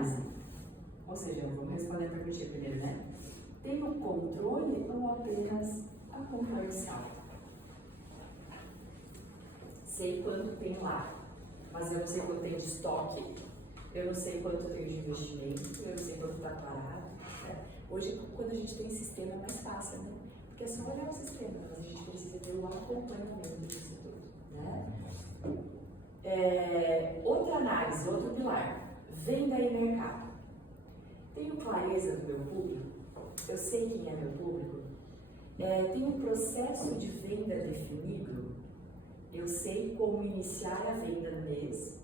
análise. Ou seja, vamos responder a pergunta primeiro, né? Tenho controle ou apenas a comercial? Sei quanto tem lá, mas eu não sei quanto tem de estoque, eu não sei quanto eu tenho de investimento, eu não sei quanto está parado. Né? Hoje, quando a gente tem sistema, é mais fácil, né? Porque é só olhar o sistema, mas a gente precisa ter o acompanhamento disso tudo. Né? Outra análise, outro pilar, venda e mercado. Tenho clareza do meu público? Eu sei quem é meu público? Tenho um processo de venda definido? Eu sei como iniciar a venda no mês,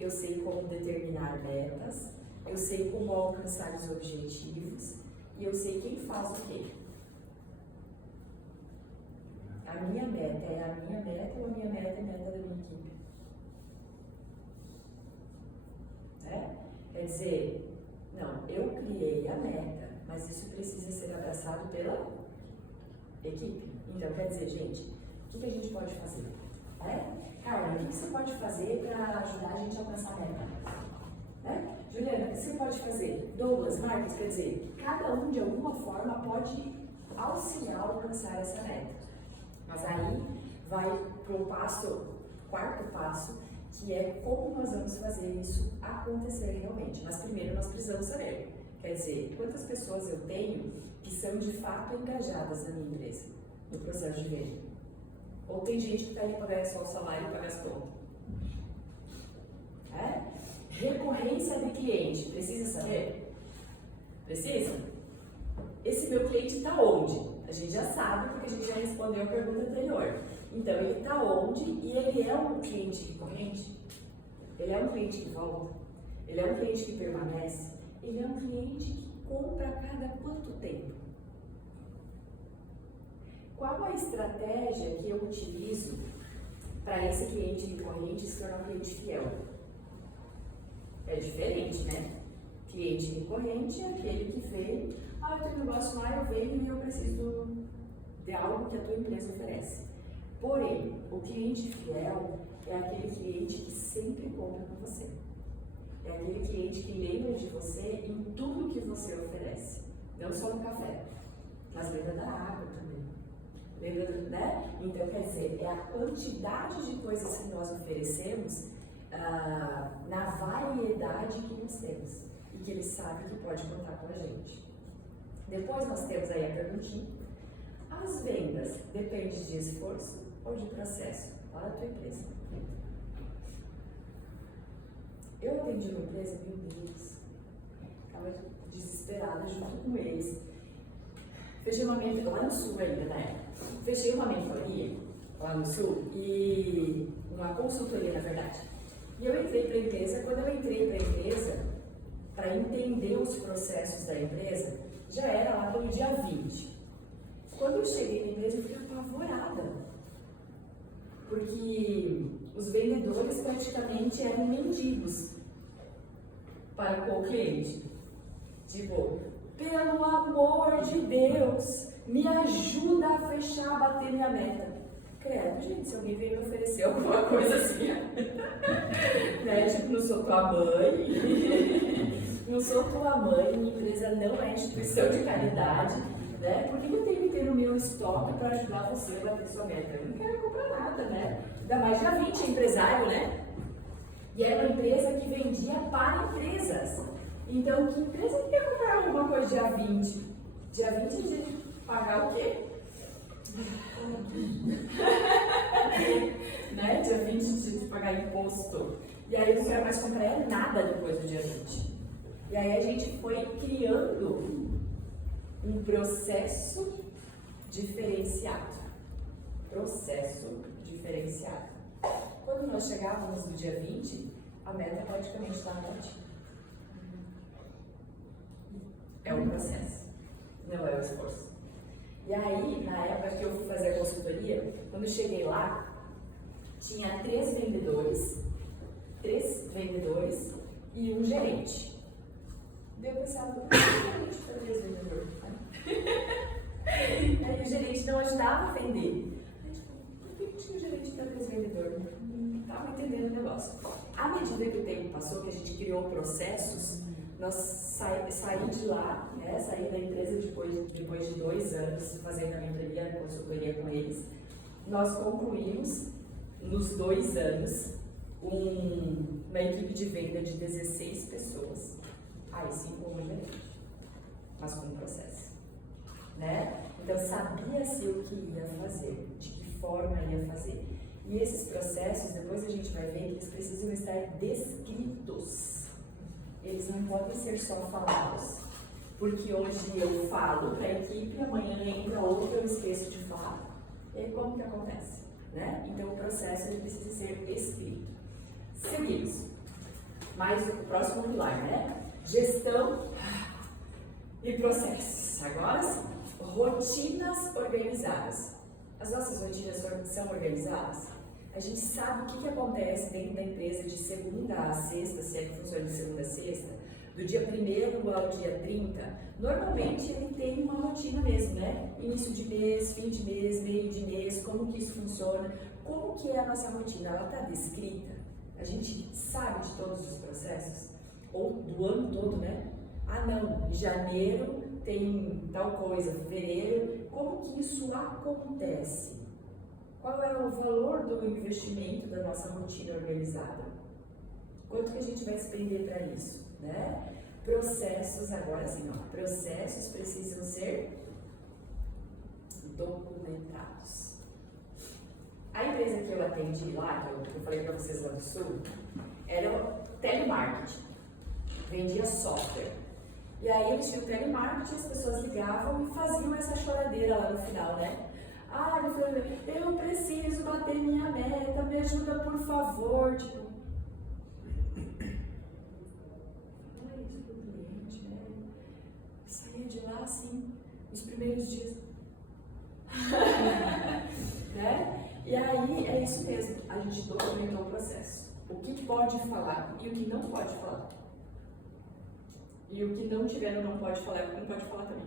eu sei como determinar metas, eu sei como alcançar os objetivos e eu sei quem faz o quê. A minha meta é a minha meta ou a minha meta é a meta da minha equipe? Quer dizer, não, eu criei a meta, mas isso precisa ser abraçado pela equipe. Então, quer dizer, gente, o que a gente pode fazer? Carla, o que você pode fazer para ajudar a gente a alcançar a meta? Juliana, o que você pode fazer? Douglas, Marcos, quer dizer, cada um de alguma forma pode auxiliar a alcançar essa meta. Mas aí vai para o quarto passo, que é como nós vamos fazer isso acontecer realmente. Mas primeiro nós precisamos saber, quer dizer, quantas pessoas eu tenho que são de fato engajadas na minha empresa, no processo de venda. Ou tem gente que está ali para ganhar só o salário e pagar as contas. Recorrência de cliente, precisa saber? Precisa? Esse meu cliente está onde? A gente já sabe, porque a gente já respondeu a pergunta anterior. Então, ele está onde e ele é um cliente recorrente? Ele é um cliente que volta? Ele é um cliente que permanece? Ele é um cliente que compra a cada quanto tempo? Qual a estratégia que eu utilizo para esse cliente recorrente se tornar um cliente fiel? É diferente, né? Cliente recorrente é aquele que veio, eu tenho um negócio lá, eu venho e eu preciso de algo que a tua empresa oferece. Porém, o cliente fiel é aquele cliente que sempre compra com você. É aquele cliente que lembra de você em tudo que você oferece. Não só no café, mas lembra da água também. Lembra, né? Então, quer dizer, é a quantidade de coisas que nós oferecemos na variedade que nós temos. E que ele sabe que pode contar com a gente. Depois nós temos aí a perguntinha. As vendas dependem de esforço ou de processo? Olha a tua empresa. Eu atendi uma empresa, meu Deus, estava desesperada junto com eles. Fechei uma mentoria, lá no sul ainda, né? Fechei uma mentoria lá no sul e uma consultoria, na verdade. E eu entrei para a empresa, quando eu entrei para a empresa, para entender os processos da empresa, já era lá pelo dia 20. Quando eu cheguei na empresa, eu fiquei apavorada, porque os vendedores praticamente eram mendigos para com o cliente. Tipo, pelo amor de Deus, me ajuda a fechar, a bater minha meta. Credo, gente, se alguém veio me oferecer alguma coisa assim, né? Tipo, não sou tua mãe, não sou tua mãe, minha empresa não é instituição de caridade, né? Por que eu tenho que ter o meu estoque para ajudar você a bater sua meta? Eu não quero comprar nada, né? Ainda mais dia 20 é empresário, né? E era uma empresa que vendia para empresas. Então, que empresa que quer comprar alguma coisa dia 20? Dia 20 a gente pagar o quê? Né? Dia 20 a gente pagar imposto. E aí eu não quero mais comprar nada depois do dia 20. E aí a gente foi criando um processo diferenciado. Processo diferenciado. Quando nós chegávamos no dia 20, a meta praticamente estava batida. É um processo, não é o esforço. E aí, na época que eu fui fazer a consultoria, quando eu cheguei lá, tinha 3 vendedores e um gerente. Daí eu pensava, por que o gerente para 3 vendedores? Aí o gerente não ajudava a vender. Aí, por que tinha o gerente para 3 vendedores? Não estava entendendo o negócio. À medida que o tempo passou, que a gente criou processos, Nós saí de lá, né, saí da empresa depois de 2 anos fazendo a mentoria, a consultoria com eles. Nós concluímos, nos 2 anos, uma equipe de venda de 16 pessoas. Aí 5 homens gerentes, mas com um processo. Né? Então, sabia-se o que ia fazer, de que forma ia fazer. E esses processos, depois a gente vai ver que eles precisam estar descritos. Eles não podem ser só falados. Porque hoje eu falo para a equipe, amanhã entra outro, eu esqueço de falar. E aí, como que acontece? Né? Então, o processo ele precisa ser escrito. Seguimos. Mais o próximo pilar, né? Gestão e processos. Agora sim. Rotinas organizadas. As nossas rotinas são organizadas? A gente sabe o que acontece dentro da empresa de segunda a sexta, se é que funciona de segunda a sexta, do dia 1º ao dia 30. Normalmente ele tem uma rotina mesmo, né? Início de mês, fim de mês, meio de mês, como que isso funciona, como que é a nossa rotina, ela está descrita? A gente sabe de todos os processos? Ou do ano todo, né? Ah não, em janeiro tem tal coisa, fevereiro, como que isso acontece? Qual é o valor do investimento da nossa rotina organizada? Quanto que a gente vai despender para isso, né? Processos, agora sim, ó, processos precisam ser documentados. A empresa que eu atendi lá, que eu falei para vocês lá do Sul, era telemarketing, vendia software. E aí eles tinham telemarketing, as pessoas ligavam e faziam essa choradeira lá no final, né? Ah, eu preciso bater minha meta, me ajuda por favor, tipo. Fala isso pro cliente, né? Saía de lá assim, nos primeiros dias. Né? E aí é isso mesmo, a gente documentou o processo. O que pode falar e o que não pode falar. E o que não tiver no não pode falar é o que não pode falar também.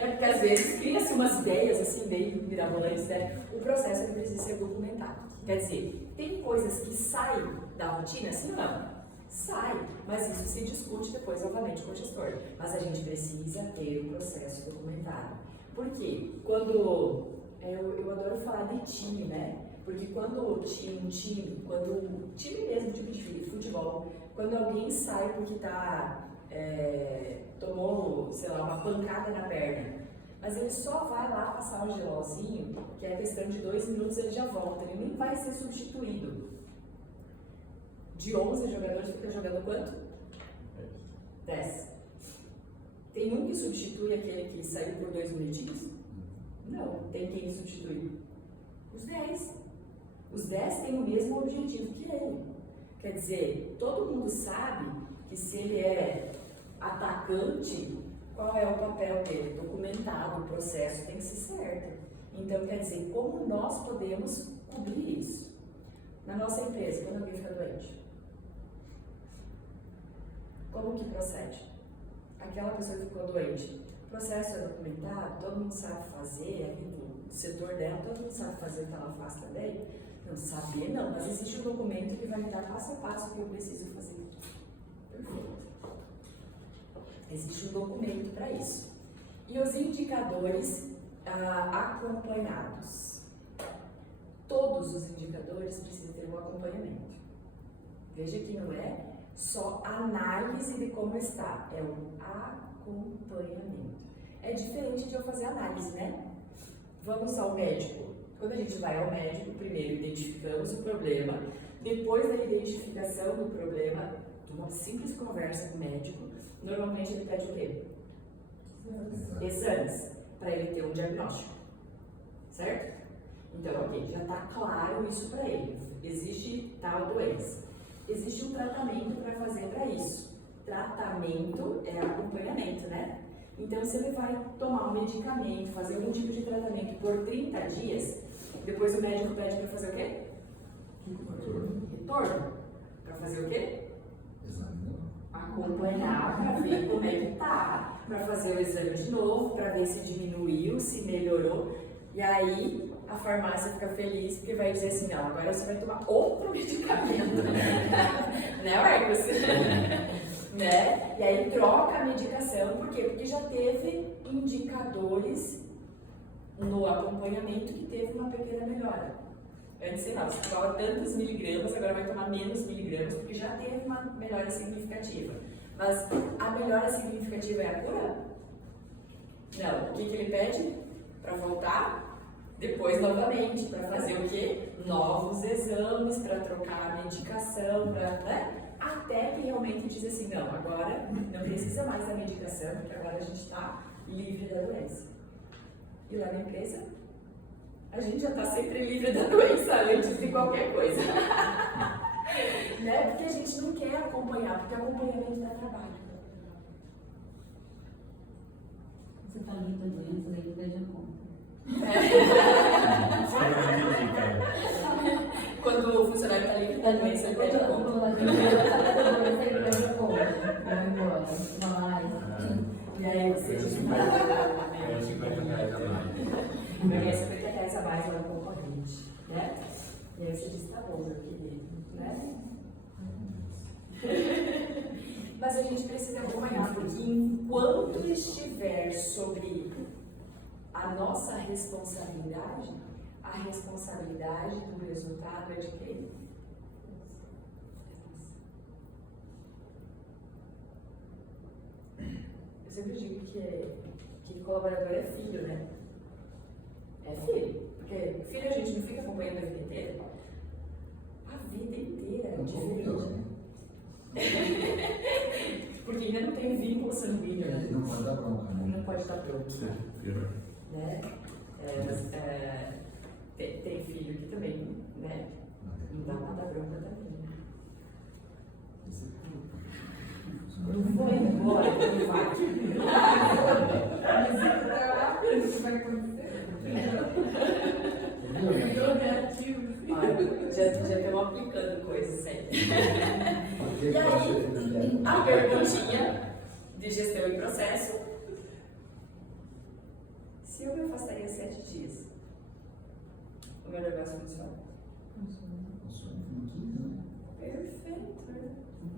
É porque às vezes cria-se umas ideias assim, meio mirabolantes, né? O processo ele precisa ser documentado. Quer dizer, tem coisas que saem da rotina, sim ou não? Sai, mas isso se discute depois novamente com o gestor. Mas a gente precisa ter o processo documentado. Por quê? Quando eu adoro falar de time, né? Porque quando o time mesmo, tipo de futebol, quando alguém sai porque tomou, sei lá, uma pancada na perna, mas ele só vai lá passar o gelzinho, que é questão de 2 minutos ele já volta, ele nem vai ser substituído. De 11 jogadores fica jogando quanto? 10. Tem um que substitui aquele que saiu por 2 minutinhos? Não, tem quem substitui? Os 10. Os 10 têm o mesmo objetivo que ele. Quer dizer, todo mundo sabe que se ele é atacante, qual é o papel dele? Documentado, o processo tem que ser certo. Então, quer dizer, como nós podemos cobrir isso? Na nossa empresa, quando alguém fica doente, como que procede? Aquela pessoa que ficou doente, o processo é documentado, todo mundo sabe fazer, aqui do setor dela, todo mundo sabe fazer o que ela faz também. Não saber não, mas existe um documento que vai me dar passo a passo o que eu preciso fazer. Perfeito. Existe um documento para isso. E os indicadores acompanhados. Todos os indicadores precisam ter um acompanhamento. Veja que não é só análise de como está, é o acompanhamento. É diferente de eu fazer análise, né? Vamos ao médico. Quando a gente vai ao médico, primeiro identificamos o problema, depois da identificação do problema, de uma simples conversa com o médico, normalmente ele pede o quê? Exames, para ele ter um diagnóstico, certo? Então, ok, já está claro isso para ele, existe tal doença, existe um tratamento para fazer para isso. Tratamento é acompanhamento, né? Então, se ele vai tomar um medicamento, fazer algum tipo de tratamento por 30 dias, depois o médico pede para fazer o quê? Retorno. Para fazer o quê? Acompanhar para ver como é que tá. Para fazer o exame de novo, para ver se diminuiu, se melhorou. E aí a farmácia fica feliz porque vai dizer assim, não, agora você vai tomar outro medicamento. Né, Marcos? né? E aí troca a medicação, por quê? Porque já teve indicadores no acompanhamento que teve uma pequena melhora. Antes, sei lá, você tomava tantos miligramas, agora vai tomar menos miligramas, porque já teve uma melhora significativa. Mas a melhora significativa é a cura? Não. O que ele pede? Para voltar? Depois novamente, para fazer o quê? Novos exames, para trocar a medicação, né? Até que realmente diz assim, não, agora não precisa mais da medicação, porque agora a gente está livre da doença. E lá na empresa, a gente já está sempre livre da doença antes de qualquer coisa. Né? Porque a gente não quer acompanhar, porque acompanhamento dá trabalho. Você está livre da doença, daí não veja como. Quando o funcionário está livre da doença, ele pede a conta. E aí você diz, ganha 50 reais a mais. ganha 50 reais a mais ao concorrente, né? E aí você diz, tá bom, meu querido, né? Mas a gente precisa acompanhar, porque enquanto estiver sobre a nossa responsabilidade, a responsabilidade do resultado é de quem? Eu sempre digo que colaborador é filho, né? É filho. Porque filho a gente não fica acompanhando a vida inteira. A vida inteira é diferente. Porque ainda não tem vínculo sanguíneo, né? Não pode dar bronca, né? Não pode dar bronca. Né? Mas tem filho que também, né? Não dá nada bronca também. Não foi embora, não vai. Vai acontecer. Olha, já estamos aplicando coisas aí. E aí, a perguntinha de gestão e processo. Se eu me afastaria 7 dias, o meu negócio funciona? Perfeito.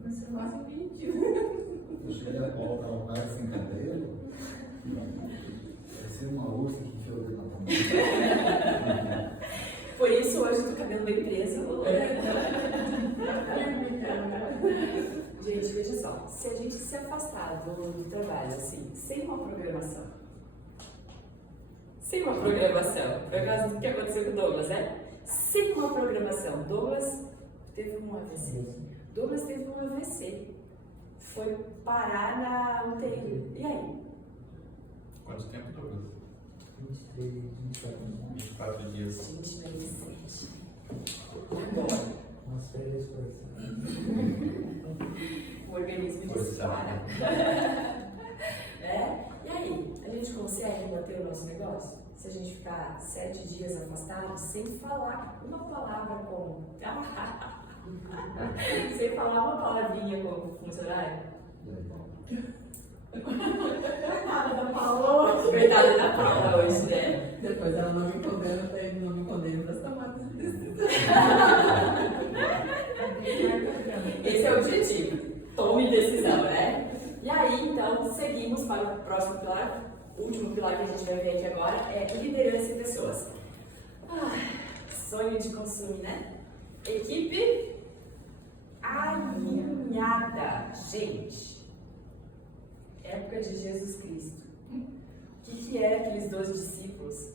Mas você quase pediu. Eu cheguei a colocar o cara sem cabelo, vai ser uma ursa que enfiou o dedo na mão. Por isso, hoje, eu tô cabelo bem preso. Gente, veja só. Se a gente se afastar do trabalho, assim, sem uma programação, foi o caso do que aconteceu com o Douglas, né? Sem uma programação, Douglas teve um AVC. Foi parar na UTI. E aí? Quanto tempo, Douglas? 23, 24 dias. 27. Agora. umas férias forçadas. O organismo dispara. E aí? A gente consegue manter o nosso negócio? Se a gente ficar 7 dias afastado, sem falar uma palavra com... sem falar uma palavrinha com o funcionário? Coitada da Paula. Coitada da Paula hoje, né? Depois ela não me condena, não me condena para as tomadas de decisão. Esse é o objetivo. Tome decisão, né? E aí, então, seguimos para o próximo pilar. O último pilar que a gente vai ver aqui agora é liderança e pessoas. Sonho de consumo, né? Equipe alinhada. Gente, época de Jesus Cristo. O que eram aqueles 12 discípulos?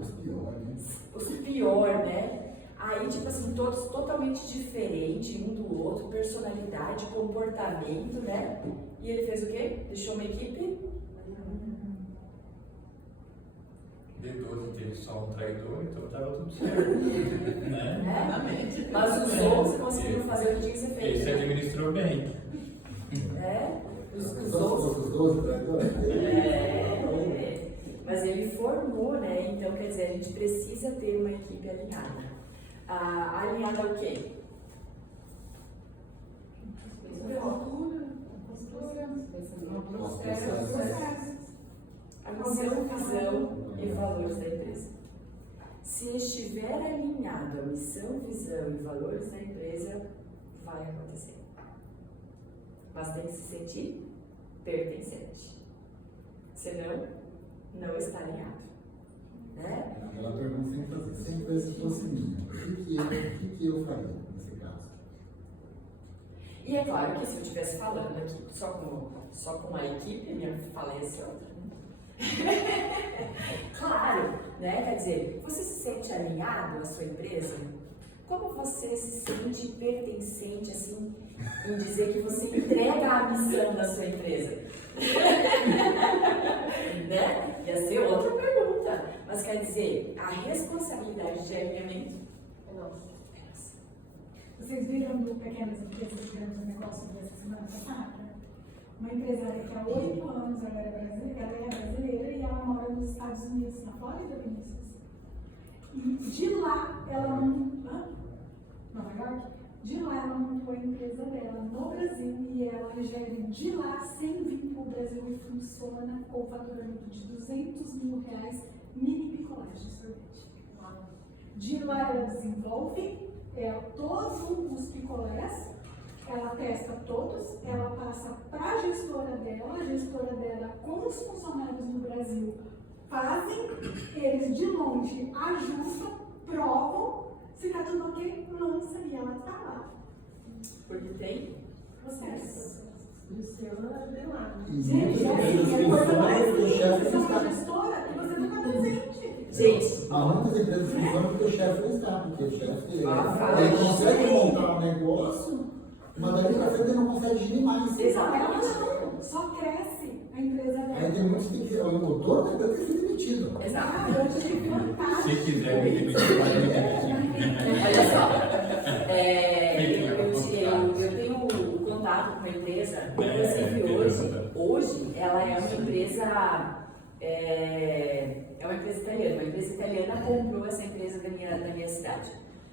Os piores, né? Os pior, né? Aí, tipo assim, todos totalmente diferentes um do outro, personalidade, comportamento, né? E ele fez o quê? Deixou uma equipe? D12 teve só um traidor, então estava tudo certo. Né? Mas os outros conseguiram fazer o que tinha que ser feito. Ele se administrou bem. Os Os outros. 12 traidores? Mas ele formou, né? Então, quer dizer, a gente precisa ter uma equipe alinhada. Alinhada ao quê? A missão, visão e valores da empresa. Se estiver alinhado a missão, visão e valores da empresa, vai acontecer. mas tem que se sentir pertencente. Senão, não está alinhado. Né? Aquela pergunta sempre se fosse minha. O que eu faria nesse caso? E é claro que se eu estivesse falando aqui só com uma equipe, minha falência é outra. Claro, né? Quer dizer, você se sente alinhado à sua empresa? Como você se sente pertencente, assim, em dizer que você entrega a missão da sua empresa? Né? Ia ser outra pergunta. Mas quer dizer, a responsabilidade de alinhamento é nossa. Vocês viram do Pequenas Empresas e Grandes Negócios dessa semana passada? Uma empresária que há 8 anos ela é brasileira e ela mora nos Estados Unidos, na Flórida, Vinícius. E de lá ela Nova York? De lá ela montou a empresa dela no Brasil e ela gere de lá sem vir para o Brasil e funciona com o faturamento de R$200 mil mini picolés de sorvete. De lá ela desenvolve todos os picolés, ela testa todos, ela passa para a gestora dela com os funcionários no Brasil fazem, eles de longe ajustam, provam, se está tudo ok, lança e ela está lá. Porque tem Processo. Luciana de lá. Gente, é assim, é coisa mais linda, você é uma gestora e você não está presente. Gente, A única empresa funciona porque o chefe não está, porque o chefe fala consegue isso. montar um negócio, mas dali pra frente ele não consegue gerir mais. Exatamente. Não, só cresce a empresa dela. Aí tem muitos que o motor da empresa tem que ser demitido. exato. Eu achei fantástico. Se quiser me demitir, pode me demitir. Olha só, eu tenho contato com uma empresa, inclusive hoje ela é uma empresa italiana. Uma empresa italiana comprou essa empresa da minha cidade.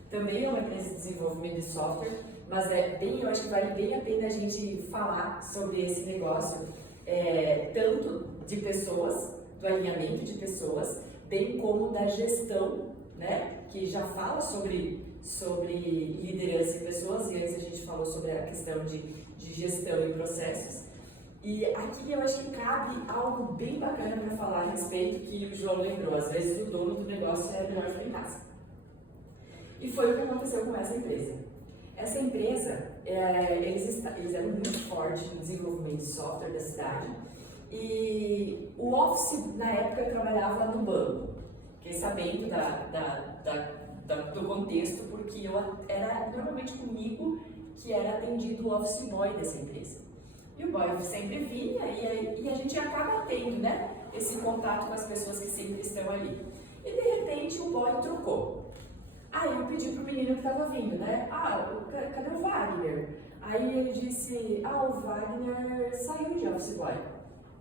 Também é uma empresa de desenvolvimento de software, mas eu acho que vale bem a pena a gente falar sobre esse negócio, tanto de pessoas, do alinhamento de pessoas, bem como da gestão, né, que já fala sobre liderança de pessoas, e antes a gente falou sobre a questão de gestão e processos. E aqui eu acho que cabe algo bem bacana para falar a respeito, que o João lembrou, às vezes o dono do negócio é melhor ficar em casa. E foi o que aconteceu com essa empresa. Essa empresa, eles eram muito fortes no desenvolvimento de software da cidade, e o office, na época, eu trabalhava no banco. Fiquei sabendo do contexto, porque era normalmente comigo que era atendido o office boy dessa empresa. E o boy sempre vinha e a gente acaba tendo, né, esse contato com as pessoas que sempre estão ali. E de repente o boy trocou. Aí eu pedi pro menino que estava vindo, né? Cadê o Wagner? Aí ele disse, o Wagner saiu de office boy.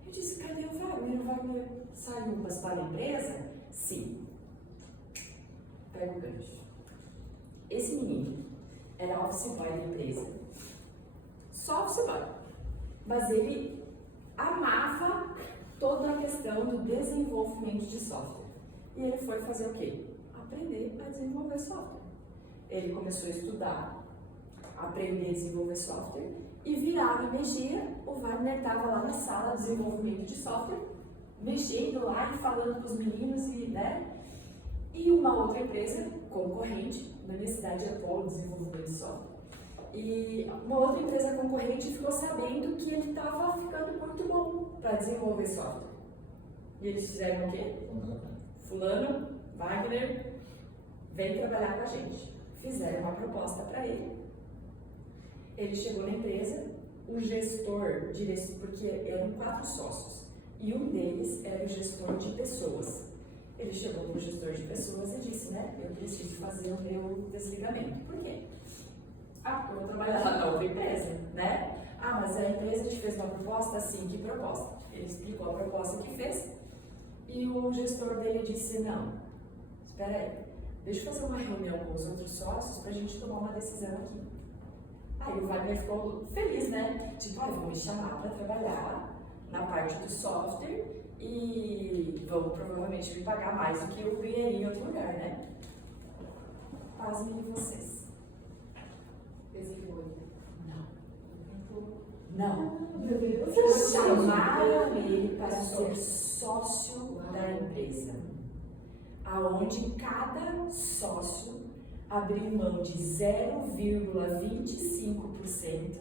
Eu disse, cadê o Wagner? O Wagner saiu para a empresa? Sim. Pega o gancho. Esse menino era office boy da empresa. Só office boy. Mas ele amava toda a questão do desenvolvimento de software. E ele foi fazer o quê? Aprender a desenvolver software. Ele começou a estudar, aprender a desenvolver software, e virava e mexia. O Wagner estava lá na sala de desenvolvimento de software, mexendo lá e falando com os meninos, e uma outra empresa concorrente, na minha cidade atual, de desenvolvimento de software. E uma outra empresa concorrente ficou sabendo que ele estava ficando muito bom para desenvolver software. E eles fizeram o quê? Fulano, Wagner, vem trabalhar com a gente. Fizeram uma proposta para ele. Ele chegou na empresa, o gestor, porque eram 4 sócios, e um deles era o gestor de pessoas. Ele chegou no gestor de pessoas e disse, né, eu preciso fazer o meu desligamento. Por quê? Porque eu vou trabalhar lá na outra empresa, né? Mas a empresa te fez uma proposta? Sim, que proposta? Ele explicou a proposta que fez, e o gestor dele disse, não, espera aí, deixa eu fazer uma reunião com os outros sócios para a gente tomar uma decisão aqui. Aí o Wagner ficou feliz, né? Tipo, vão me chamar para trabalhar na parte do software e vão provavelmente me pagar mais do que eu ganharia em outro lugar, né? Pasmem de vocês. Desenvolve. Não. chamaram ele para ser sócio da empresa, aonde cada sócio abriu mão de 0,25%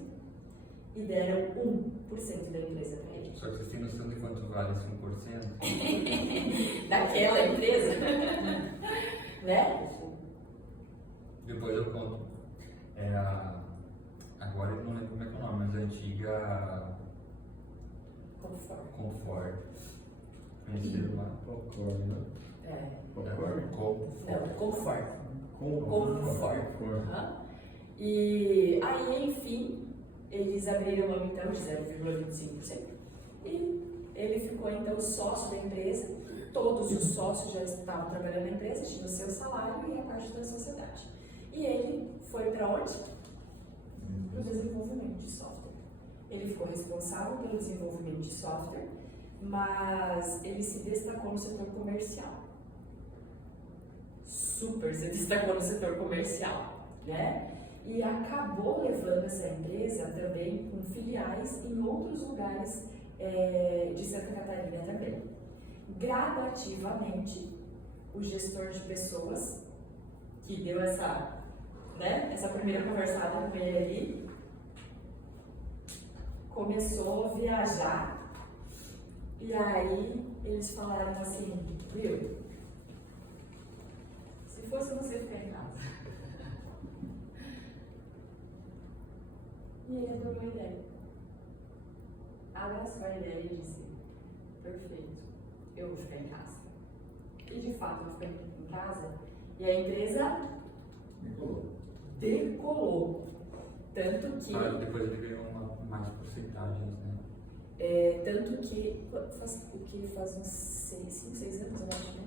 e deram 1% da empresa para ele. Só que vocês têm noção de quanto vale esse 1%? Daquela empresa, né? Depois eu conto. Agora eu não lembro como é que é o nome, mas a antiga Comfort. Conheceram lá? Popcorn, né? Popcorn? Comfort. Comfort. E aí, enfim, eles abriram mão então de 0,25% e ele ficou então sócio da empresa. Todos os sócios já estavam trabalhando na empresa, tinham o seu salário e a parte da sociedade. E ele foi para onde? Para o desenvolvimento de software. Ele ficou responsável pelo desenvolvimento de software, mas ele se destacou no setor comercial. Super se destacou no setor comercial, né? E acabou levando essa empresa também com filiais em outros lugares de Santa Catarina também. Gradativamente, o gestor de pessoas, que deu essa primeira conversada com ele ali, começou a viajar, e aí eles falaram assim: Will, se fosse você ficar em casa. E ele adorou a ideia. Abraçou a ideia e disse: perfeito, eu vou ficar em casa. E de fato, ele ficou em casa e a empresa decolou. Tanto que. Depois ele ganhou mais porcentagens, né? Tanto que faz uns 5, 6 anos, eu acho, né?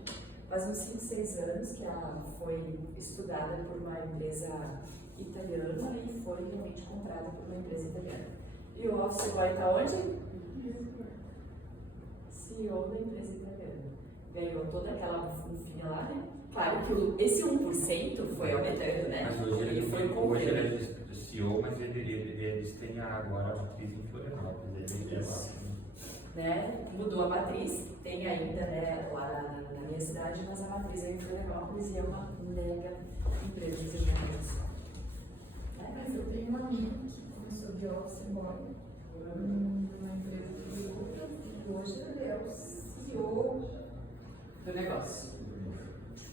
Faz uns 5, 6 anos que ela foi estudada por uma empresa italiana e foi realmente comprada por uma empresa italiana. E o office boy está onde? CEO da empresa italiana. Ganhou toda aquela bufunfinha lá, né? Claro que esse 1% foi aumentando, né? Mas hoje ele foi hoje ele é CEO, mas eles têm agora a matriz em Florianópolis. Ele é lá. Né? Mudou a matriz, tem ainda, né, lá na minha cidade, mas a matriz é em Florianópolis e é uma mega empresa de serviços. Mas eu tenho um amigo que começou de office boy numa empresa de outra, e hoje ele é o CEO Do negócio.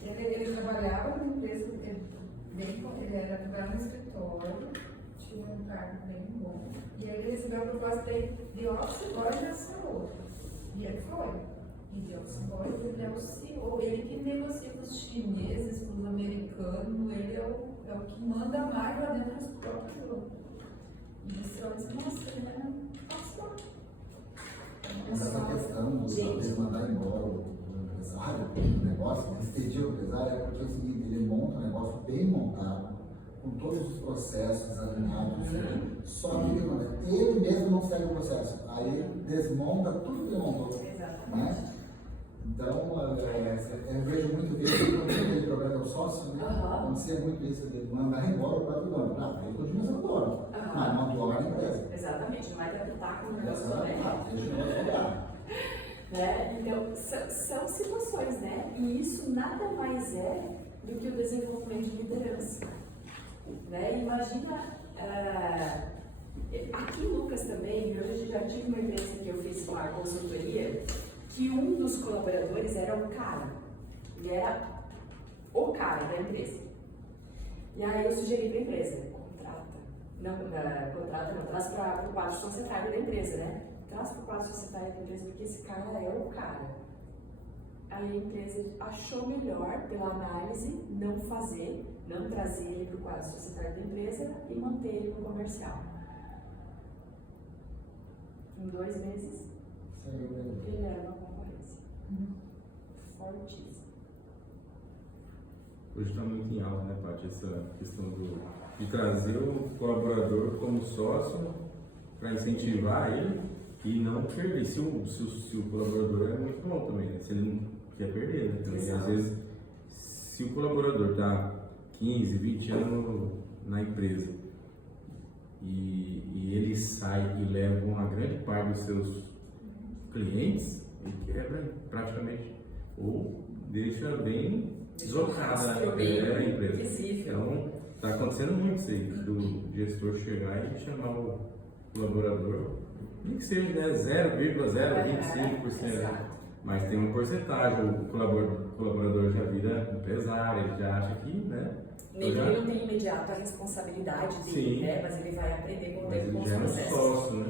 Ele trabalhava numa empresa, ele trabalhava no escritório, tinha um cargo bem bom, e aí ele recebeu a proposta de office boy na CEO. E ele foi. E de office boy, ele é o CEO, ele que negocia com os chineses, com os americanos, ele é o que manda mais lá dentro dos próprios. E você olha assim, nossa, ele é pastor. Mas essa questão de mandar embora o empresário do negócio, despedir o empresário, é porque é o seguinte: ele monta um negócio bem montado, com todos os processos alinhados, só que ele mesmo não segue o processo, aí ele desmonta tudo que ele montou. Né? Então, eu vejo muito isso quando aquele programa do sócio, né? Acontecia muito isso, de mandar embora o próprio dono. Ele continua sendo dono, mas não dono da empresa. Exatamente, não vai dar pitaco no negócio, né? Deixa o negócio rodar. Né? Então, são situações, né? E isso nada mais é do que o desenvolvimento de liderança. Né? Imagina, aqui em Lucas também, eu já tive uma empresa que eu fiz com a consultoria, que um dos colaboradores era o cara. Ele era o cara da empresa. E aí eu sugeri para a empresa: traz para o quadro societário da empresa, né? Traz para o quadro societário da empresa, porque esse cara é o cara. Aí a empresa achou melhor, pela análise, não trazer ele para o quadro societário da empresa e manter ele no comercial. Em 2 meses, ele era uma concorrência. Fortíssima. Hoje está muito em alta, né, Paty, essa questão de trazer o colaborador como sócio para incentivar ele e não perder. Se o colaborador é muito bom também, né? Se ele não quer perder, né? Também, às vezes, se o colaborador está 15, 20 anos na empresa e ele sai e leva uma grande parte dos seus clientes e quebra praticamente, ou deixa bem deslocada a empresa. Visível. Então, está acontecendo muito isso aí, do gestor chegar e chamar o colaborador, nem que seja, né, 0,025%, Exato. mas tem uma porcentagem, o colaborador já vira empresário, ele já acha que, né? Ele não tem imediato a responsabilidade dele, Sim. né? Mas ele vai aprender com o Mas tempo com ele os já é um processos. sócio, né?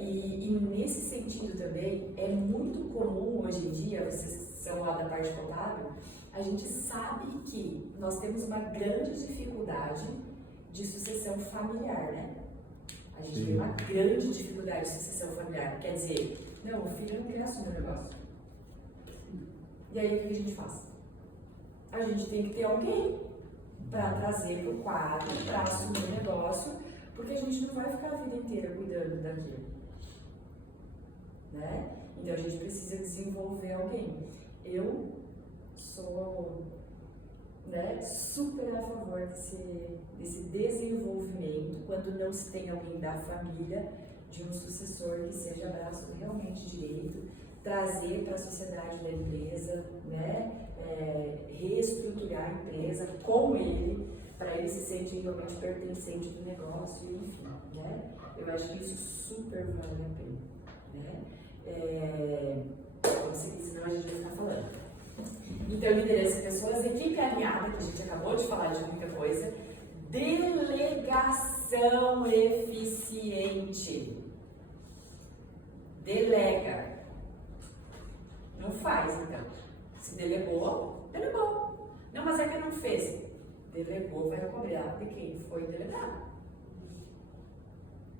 E nesse sentido também, é muito comum hoje em dia, vocês são lá da parte contábil, a gente sabe que nós temos uma grande dificuldade de sucessão familiar, né? A gente Sim. tem uma grande dificuldade de sucessão familiar. Quer dizer, não, o filho não quer assumir o negócio. E aí o que a gente faz? A gente tem que ter alguém para trazer para o quadro, para assumir o negócio, porque a gente não vai ficar a vida inteira cuidando daquilo. Né? Então a gente precisa desenvolver alguém. Eu sou, né, super a favor desse desenvolvimento, quando não se tem alguém da família, de um sucessor que seja braço realmente direito, trazer para a sociedade da empresa, né, reestruturar a empresa com ele, para ele se sentir realmente pertencente do negócio, enfim, né? Eu acho que isso super vale a pena, né? Senão a gente vai ficar falando. Então, liderança de pessoas, equipe alinhada, que a gente acabou de falar de muita coisa, delegação eficiente. Delega. Não faz, então. Se delegou, delegou. Não, mas é que não fez. Delegou, vai cobrar de quem foi delegado.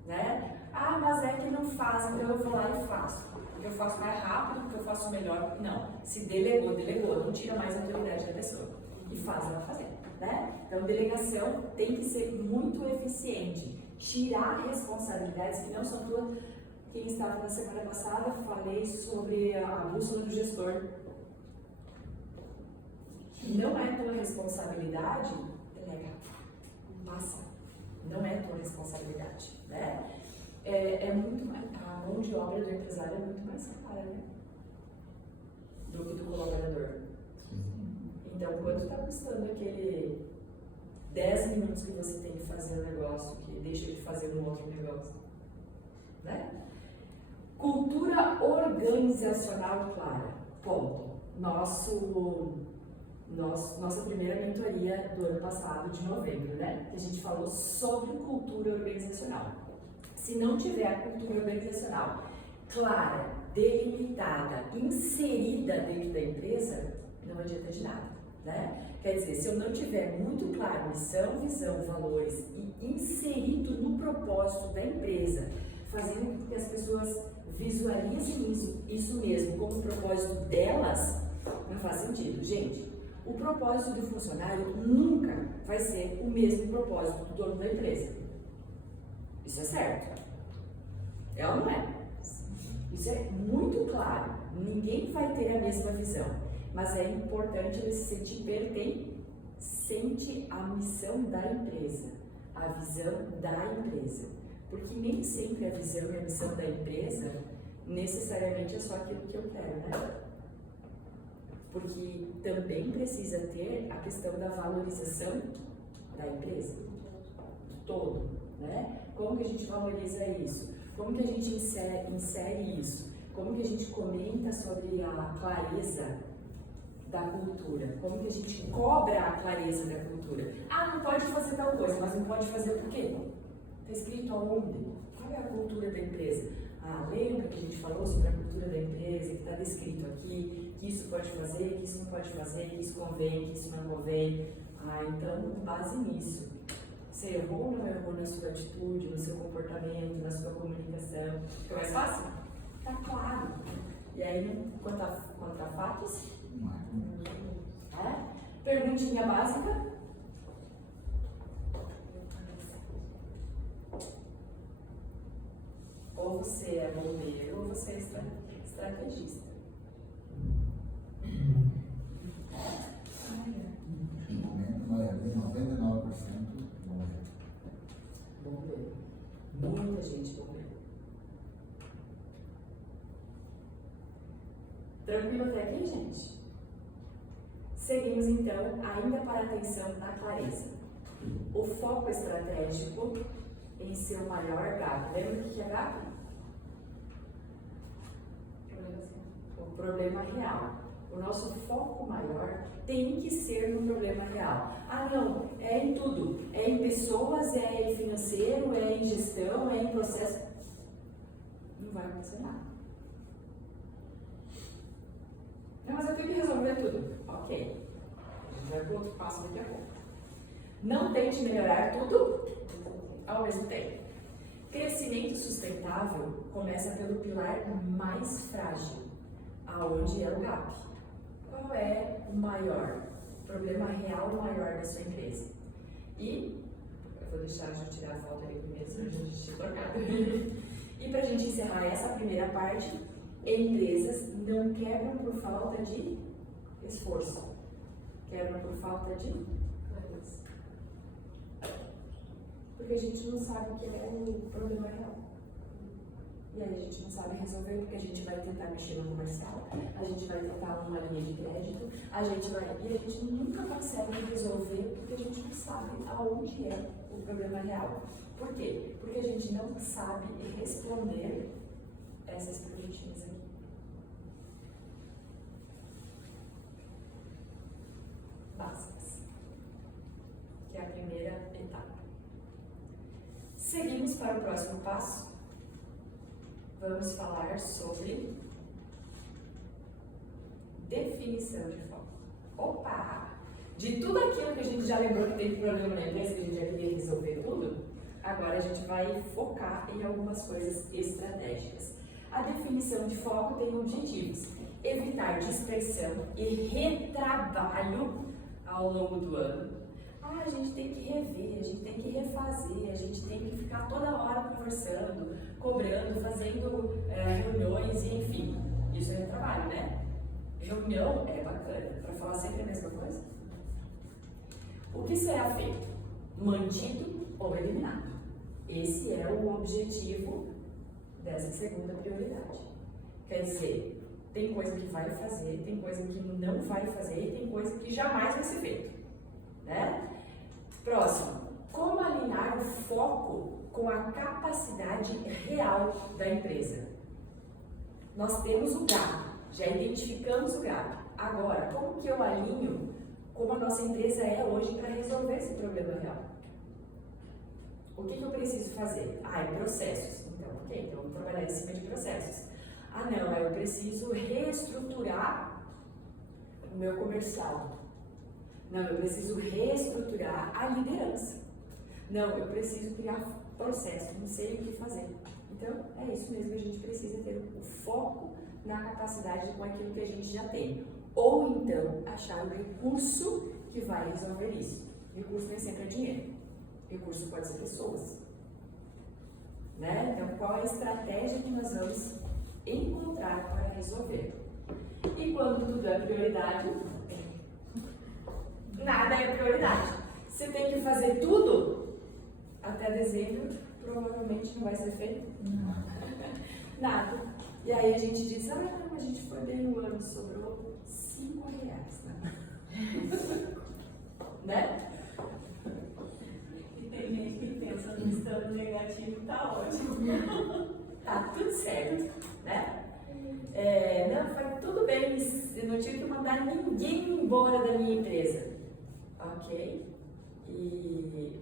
Né? Ah, mas é que não faz, então eu vou lá e faço. Porque eu faço mais rápido, porque eu faço melhor. Não. Se delegou, delegou. Não tira mais a autoridade da pessoa. E faz ela fazer. Né? Então, delegação tem que ser muito eficiente. Tirar responsabilidades que não são tuas. Quem estava na semana passada, falei sobre a bússola do gestor. Não é tua responsabilidade, delega, passa. Não é tua responsabilidade, né? A mão de obra do empresário é muito mais cara, né? Do que do colaborador. Então, quanto está custando aquele 10 minutos que você tem que fazer um negócio, que deixa de fazer um outro negócio? Né? Cultura organizacional clara. Ponto. Nossa primeira mentoria do ano passado, de novembro, né? Que a gente falou sobre cultura organizacional. Se não tiver a cultura organizacional clara, delimitada, inserida dentro da empresa, não adianta de nada, né? Quer dizer, se eu não tiver muito claro missão, visão, valores e inserido no propósito da empresa, fazendo com que as pessoas visualizem isso mesmo como propósito delas, não faz sentido. Gente, o propósito do funcionário nunca vai ser o mesmo propósito do dono da empresa. Isso é certo. É ou não é? Isso é muito claro. Ninguém vai ter a mesma visão. Mas é importante ele se sentir pertencente à missão da empresa, à visão da empresa. Porque nem sempre a visão e a missão da empresa necessariamente é só aquilo que eu quero, né? Porque também precisa ter a questão da valorização da empresa, do todo, né? Como que a gente valoriza isso? Como que a gente insere isso? Como que a gente comenta sobre a clareza da cultura? Como que a gente cobra a clareza da cultura? Ah, não pode fazer tal coisa, mas não pode fazer por quê? Está escrito aonde? Qual é a cultura da empresa? Ah, lembra que a gente falou sobre a cultura da empresa, que está descrito aqui, que isso pode fazer, que isso não pode fazer, que isso convém, que isso não convém. Ah, então, com base nisso, você errou ou não errou na sua atitude, no seu comportamento, na sua comunicação? Fica mais fácil? Está claro. E aí, quanto a fatos? Perguntinha básica. Ou você é bombeiro ou você é estrategista. No momento, maioria, 99% Bombeiro. Muita gente bombeiro. Tranquilo até aqui, gente? Seguimos então, ainda para a atenção na clareza. O foco estratégico em seu maior gap. Lembra o que é gap? O problema real. O nosso foco maior tem que ser no problema real. Ah, não, é em tudo. É em pessoas, é em financeiro, é em gestão, é em processo. Não vai acontecer nada. Não, mas eu tenho que resolver tudo. Ok. A gente vai para o outro passo daqui a pouco. Não tente melhorar tudo ao mesmo tempo. Crescimento sustentável começa pelo pilar mais frágil, aonde é o gap. Qual é o maior problema real maior da sua empresa? E eu vou deixar a gente tirar a foto ali primeiro, senão a gente tinha trocado. E para a gente encerrar essa primeira parte, empresas não quebram por falta de esforço, quebram por falta de clareza. Porque a gente não sabe o que é o problema real. E aí a gente não sabe resolver porque a gente vai tentar mexer no comercial, a gente vai tentar uma linha de crédito, e a gente nunca consegue resolver porque a gente não sabe aonde é o problema real. Por quê? Porque a gente não sabe responder essas perguntinhas aqui. Básicas. Que é a primeira etapa. Seguimos para o próximo passo. Vamos falar sobre definição de foco. Opa! De tudo aquilo que a gente já lembrou que tem problema na empresa, que a gente já queria resolver tudo, agora a gente vai focar em algumas coisas estratégicas. A definição de foco tem objetivos: evitar dispersão e retrabalho ao longo do ano. A gente tem que rever, a gente tem que refazer, a gente tem que ficar toda hora conversando, cobrando, fazendo reuniões, e enfim. Isso é trabalho, né? Reunião é bacana, para falar sempre a mesma coisa. O que será feito? Mantido ou eliminado? Esse é o objetivo dessa segunda prioridade. Quer dizer, tem coisa que vai fazer, tem coisa que não vai fazer e tem coisa que jamais vai ser feito, né? Próximo, como alinhar o foco com a capacidade real da empresa? Nós temos o gap, já identificamos o gap. Agora, como que eu alinho como a nossa empresa é hoje para resolver esse problema real? O que eu preciso fazer? É processos. Então, ok, então vamos trabalhar em cima de processos. Não, eu preciso reestruturar o meu comercial. Não, eu preciso reestruturar a liderança. Não, eu preciso criar processo, não sei o que fazer. Então, é isso mesmo, a gente precisa ter o foco na capacidade com aquilo que a gente já tem. Ou então, achar o recurso que vai resolver isso. Recurso nem sempre é dinheiro. Recurso pode ser pessoas. Né? Então, qual é a estratégia que nós vamos encontrar para resolver? E quando tudo é prioridade, nada é prioridade. Você tem que fazer tudo até dezembro, provavelmente não vai ser feito nada. E aí a gente diz, não, a gente foi bem no ano, sobrou R$5, né? E tem gente que pensa no estado negativo, tá ótimo. Tá tudo certo, né? Não, foi tudo bem, eu não tive que mandar ninguém embora da minha empresa. Ok,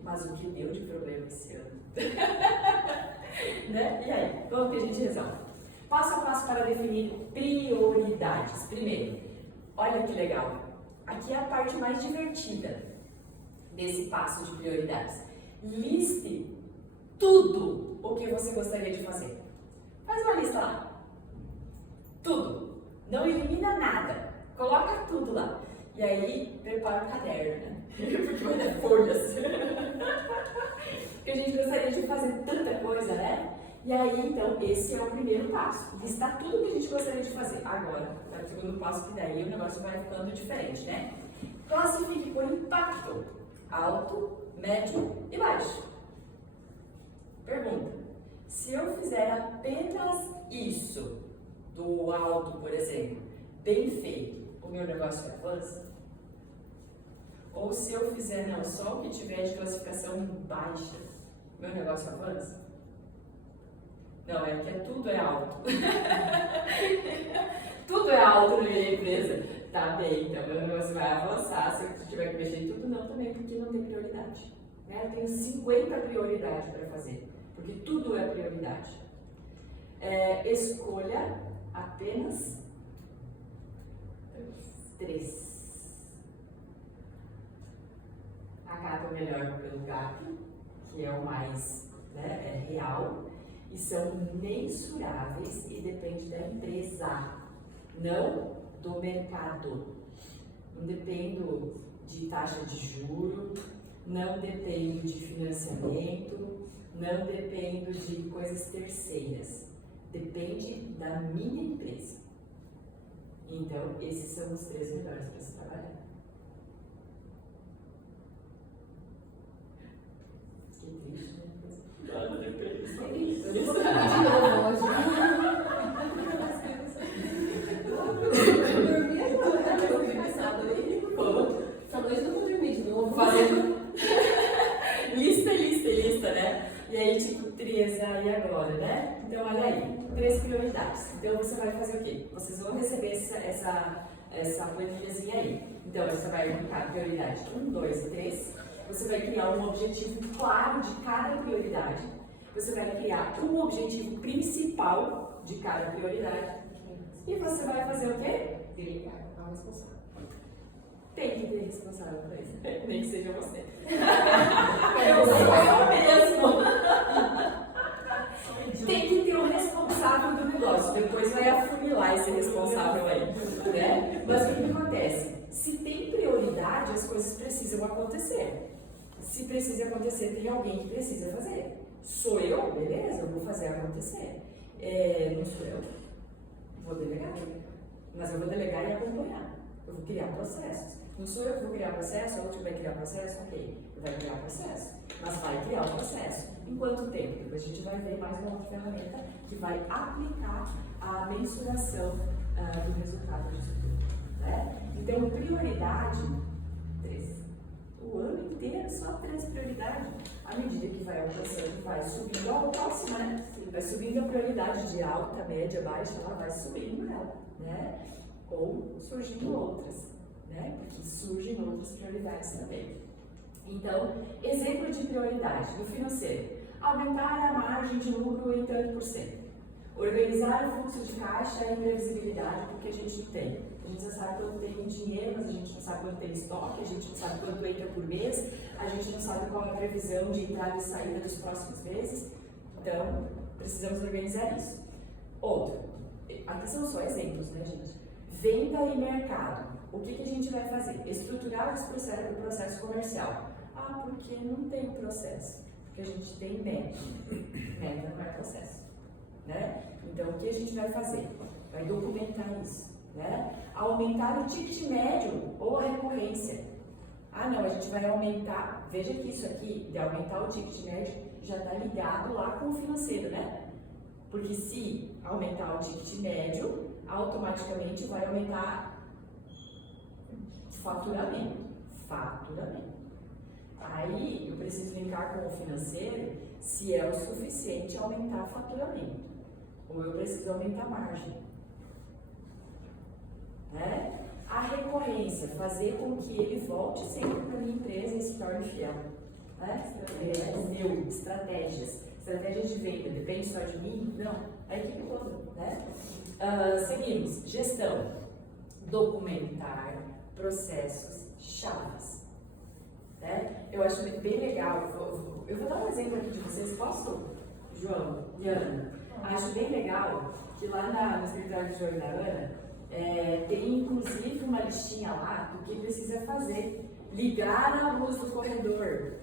mas o que deu de problema esse ano? Né? E aí, como que a gente resolve? Passo a passo para definir prioridades. Primeiro, olha que legal, aqui é a parte mais divertida desse passo de prioridades. Liste tudo o que você gostaria de fazer. Faz uma lista lá. Tudo. Não elimina nada. Coloca tudo lá. E aí, prepara o caderno, né? Porque vai dar folhas. Porque a gente gostaria de fazer tanta coisa, né? E aí, então, esse é o primeiro passo. Listar tudo que a gente gostaria de fazer. Agora, é o segundo passo, que daí o negócio vai ficando diferente, né? Classifique por impacto. Alto, médio e baixo. Pergunta. Se eu fizer apenas isso, do alto, por exemplo, bem feito, o meu negócio avança? Ou se eu fizer não, só o que tiver de classificação baixa, meu negócio avança? Não, é que tudo é alto. Tudo é alto na minha empresa. Tá bem, então meu negócio vai avançar. Se eu tiver que mexer em tudo, não também, porque não tem prioridade. Né? Eu tenho 50 prioridades para fazer, porque tudo é prioridade. Escolha apenas 3. Acata o melhor pelo GAP, que é o mais real, e são mensuráveis e depende da empresa, não do mercado. Não dependo de taxa de juro, não dependo de financiamento, não dependo de coisas terceiras. Depende da minha empresa. Então, esses são os 3 melhores para se trabalhar. Que triste, né? Eu vou dormir de novo hoje. Eu dormi agora, eu dormi passado aí. Essa noite eu vou dormir de novo. Fazendo lista, né? E aí, tipo, 3, e agora, né? Então, olha aí, 3 prioridades. Então, você vai fazer o quê? Vocês vão receber essa planilhazinha aí. Então, você vai colocar prioridade 1, 2 e 3. Você vai criar um objetivo claro de cada prioridade. Você vai criar um objetivo principal de cada prioridade. E você vai fazer o quê? Delegar ao responsável. Tem que ter responsável por isso. Nem que seja você. Eu sou mesmo. Tem que ter um responsável do negócio. Depois vai afunilar esse responsável aí. Né? Mas o que acontece? Se tem prioridade, as coisas precisam acontecer. Se precisa acontecer, tem alguém que precisa fazer. Sou eu? Beleza, eu vou fazer acontecer. Não sou eu? Vou delegar. Mas eu vou delegar e acompanhar. Eu vou criar processos. Não sou eu que vou criar processo, a outra vai criar processo? Ok, vai criar processo. Mas vai criar o processo. Em quanto tempo? Depois a gente vai ver mais uma outra ferramenta que vai aplicar a mensuração do resultado disso tudo. Né? Então, prioridade, 3. O ano inteiro, só 3 prioridades. À medida que vai alcançando, vai subindo ao próximo, né? Vai subindo a prioridade de alta, média, baixa, ela vai subindo ela, né? Ou surgindo outras, né? Porque surgem outras prioridades também. Então, exemplo de prioridade no financeiro: aumentar a margem de lucro em tanto por cento. Organizar o fluxo de caixa e previsibilidade, porque a gente não tem. A gente já sabe quanto tem dinheiro, mas a gente não sabe quanto tem estoque, a gente não sabe quanto entra por mês, a gente não sabe qual é a previsão de entrada e saída dos próximos meses. Então, precisamos organizar isso. Outro, aqui são só exemplos, né, gente? Venda e mercado. O que a gente vai fazer? Estruturar o processo comercial. Ah, porque não tem processo. Porque a gente tem meta. Meta não é processo. Né? Então, o que a gente vai fazer? Vai documentar isso. Né? Aumentar o ticket médio ou a recorrência. Ah, não, a gente vai aumentar. Veja que isso aqui, de aumentar o ticket médio, já está ligado lá com o financeiro, né? Porque se aumentar o ticket médio, automaticamente vai aumentar faturamento. Aí eu preciso linkar com o financeiro se é o suficiente aumentar faturamento. Ou eu preciso aumentar a margem. Né? A recorrência, fazer com que ele volte sempre para a minha empresa e se torne fiel. Né? Estratégias de venda, depende só de mim? Não, a equipe toda. Né? Seguimos, gestão, documentar processos chaves. Né? Eu acho bem legal, eu vou dar um exemplo aqui de vocês, posso, João e Ana? Acho bem legal que lá no escritório de João e da Ana, tem inclusive uma listinha lá do que precisa fazer. Ligar a luz do corredor.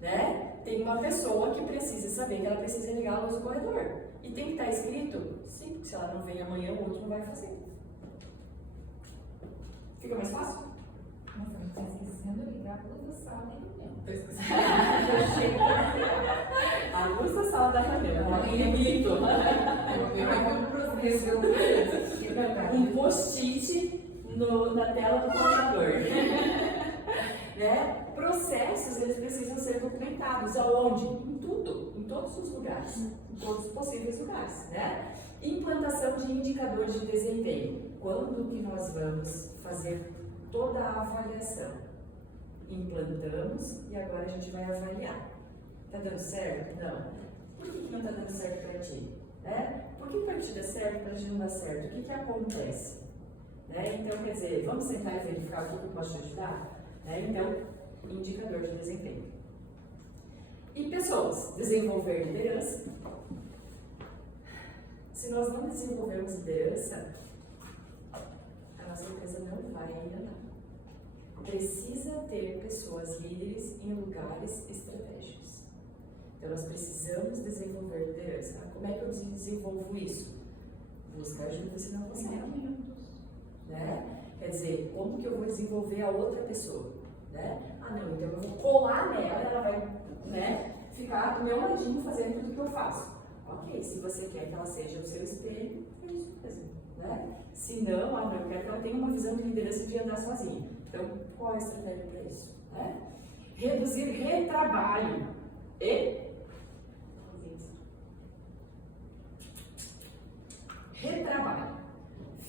Né? Tem uma pessoa que precisa saber que ela precisa ligar a luz do corredor. E tem que estar escrito? Sim, porque se ela não vem amanhã, o outro não vai fazer. Fica mais fácil? Nossa, não está esquecendo de ligar a luz da sala da reunião. A luz da sala da reunião. Eu grito. Eu vou pro aprendeu é verdade. Um post-it na tela do computador. Né? Processos, eles precisam ser documentados. Aonde? Em tudo, em todos os lugares, em todos os possíveis lugares. Né? Implantação de indicadores de desempenho. Quando que nós vamos fazer toda a avaliação? Implantamos e agora a gente vai avaliar. Tá dando certo? Não. Por que não tá dando certo para ti? Né? Por que para ti dá certo e para ti não dá certo? O que acontece? Né? Então, quer dizer, vamos sentar e verificar o que eu posso te ajudar? Né? Então, indicador de desempenho. E pessoas, desenvolver liderança. Se nós não desenvolvermos liderança, a nossa empresa não vai andar. Precisa ter pessoas líderes em lugares estratégicos. Então, nós precisamos desenvolver liderança. Como é que eu desenvolvo isso? Busca ajuda, se não consegue. Né? Quer dizer, como que eu vou desenvolver a outra pessoa? Né? Ah, não, então eu vou colar nela, ela vai, né, ficar do meu ladinho fazendo tudo que eu faço. Ok, se você quer que ela seja o seu espelho, é isso mesmo. Né? Se não, ah, não, eu quero que ela tenha uma visão de liderança de andar sozinha. Então, qual é a estratégia para isso? Né? Reduzir retrabalho e retrabalho.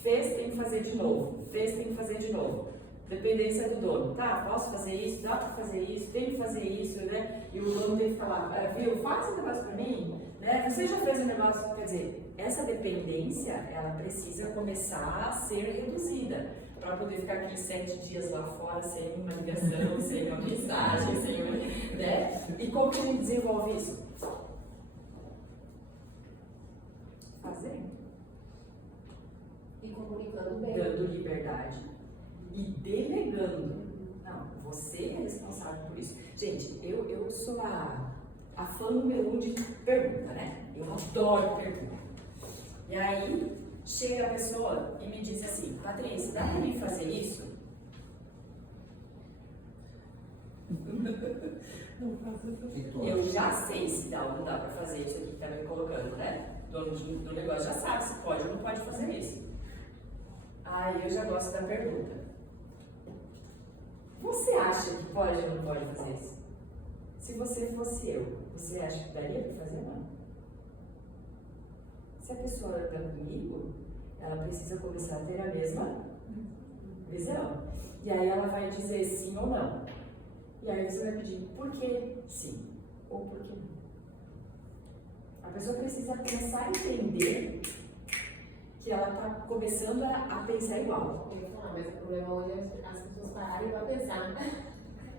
Fez, tem que fazer de novo. Fez, tem que fazer de novo. Dependência do dono. Tá, posso fazer isso, dá para fazer isso, tem que fazer isso, né? E o dono tem que falar, viu, faz um negócio para mim, né? Você já fez um negócio, quer dizer, essa dependência, ela precisa começar a ser reduzida. Para poder ficar aqui 7 dias lá fora sem uma ligação, sem uma mensagem, sem uma, né? E como que a gente desenvolve isso? Fazendo. E comunicando bem. Dando liberdade e delegando. Não, você é responsável por isso. Gente, eu sou a fã número 1 de pergunta, né? Eu adoro pergunta. E aí, chega a pessoa e me diz assim, Patrícia, dá pra mim fazer isso? Eu já sei se dá ou não dá pra fazer isso aqui que tá me colocando, né? O dono do negócio já sabe se pode ou não pode fazer isso. Aí eu já gosto da pergunta. Você acha que pode ou não pode fazer isso? Se você fosse eu, você acha que daria pra fazer ou não? Se a pessoa está comigo, ela precisa começar a ter a mesma visão. E aí ela vai dizer sim ou não. E aí você vai pedir por que sim ou por que não. A pessoa precisa começar a entender que ela está começando a pensar igual. Eu ia falar, mas o problema hoje é as pessoas pararem para pensar.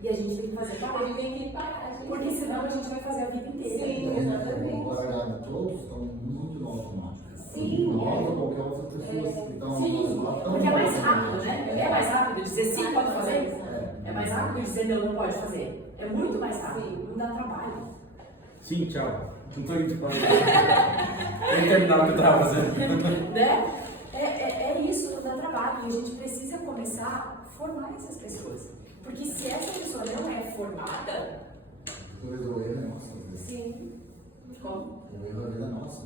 E a gente tem que fazer parar. A gente tem que parar, gente. Porque senão a gente vai fazer a vida inteira. Sim, exatamente. Agora, todos estão muito no automático. Sim. Nós ou qualquer outra pessoa que estão Sim, porque é mais rápido, né? É mais rápido dizer sim, pode fazer. É mais rápido dizer não, não pode fazer. É muito mais rápido, não dá trabalho. Sim, tchau. Não tô indo para tem que terminar o que eu estava fazendo. Né? É isso, não dá trabalho. E a gente precisa começar a formar essas pessoas. Porque se essa pessoa não é formada... Talvez o erro é nosso, às vezes. Sim. Como? O erro é nosso.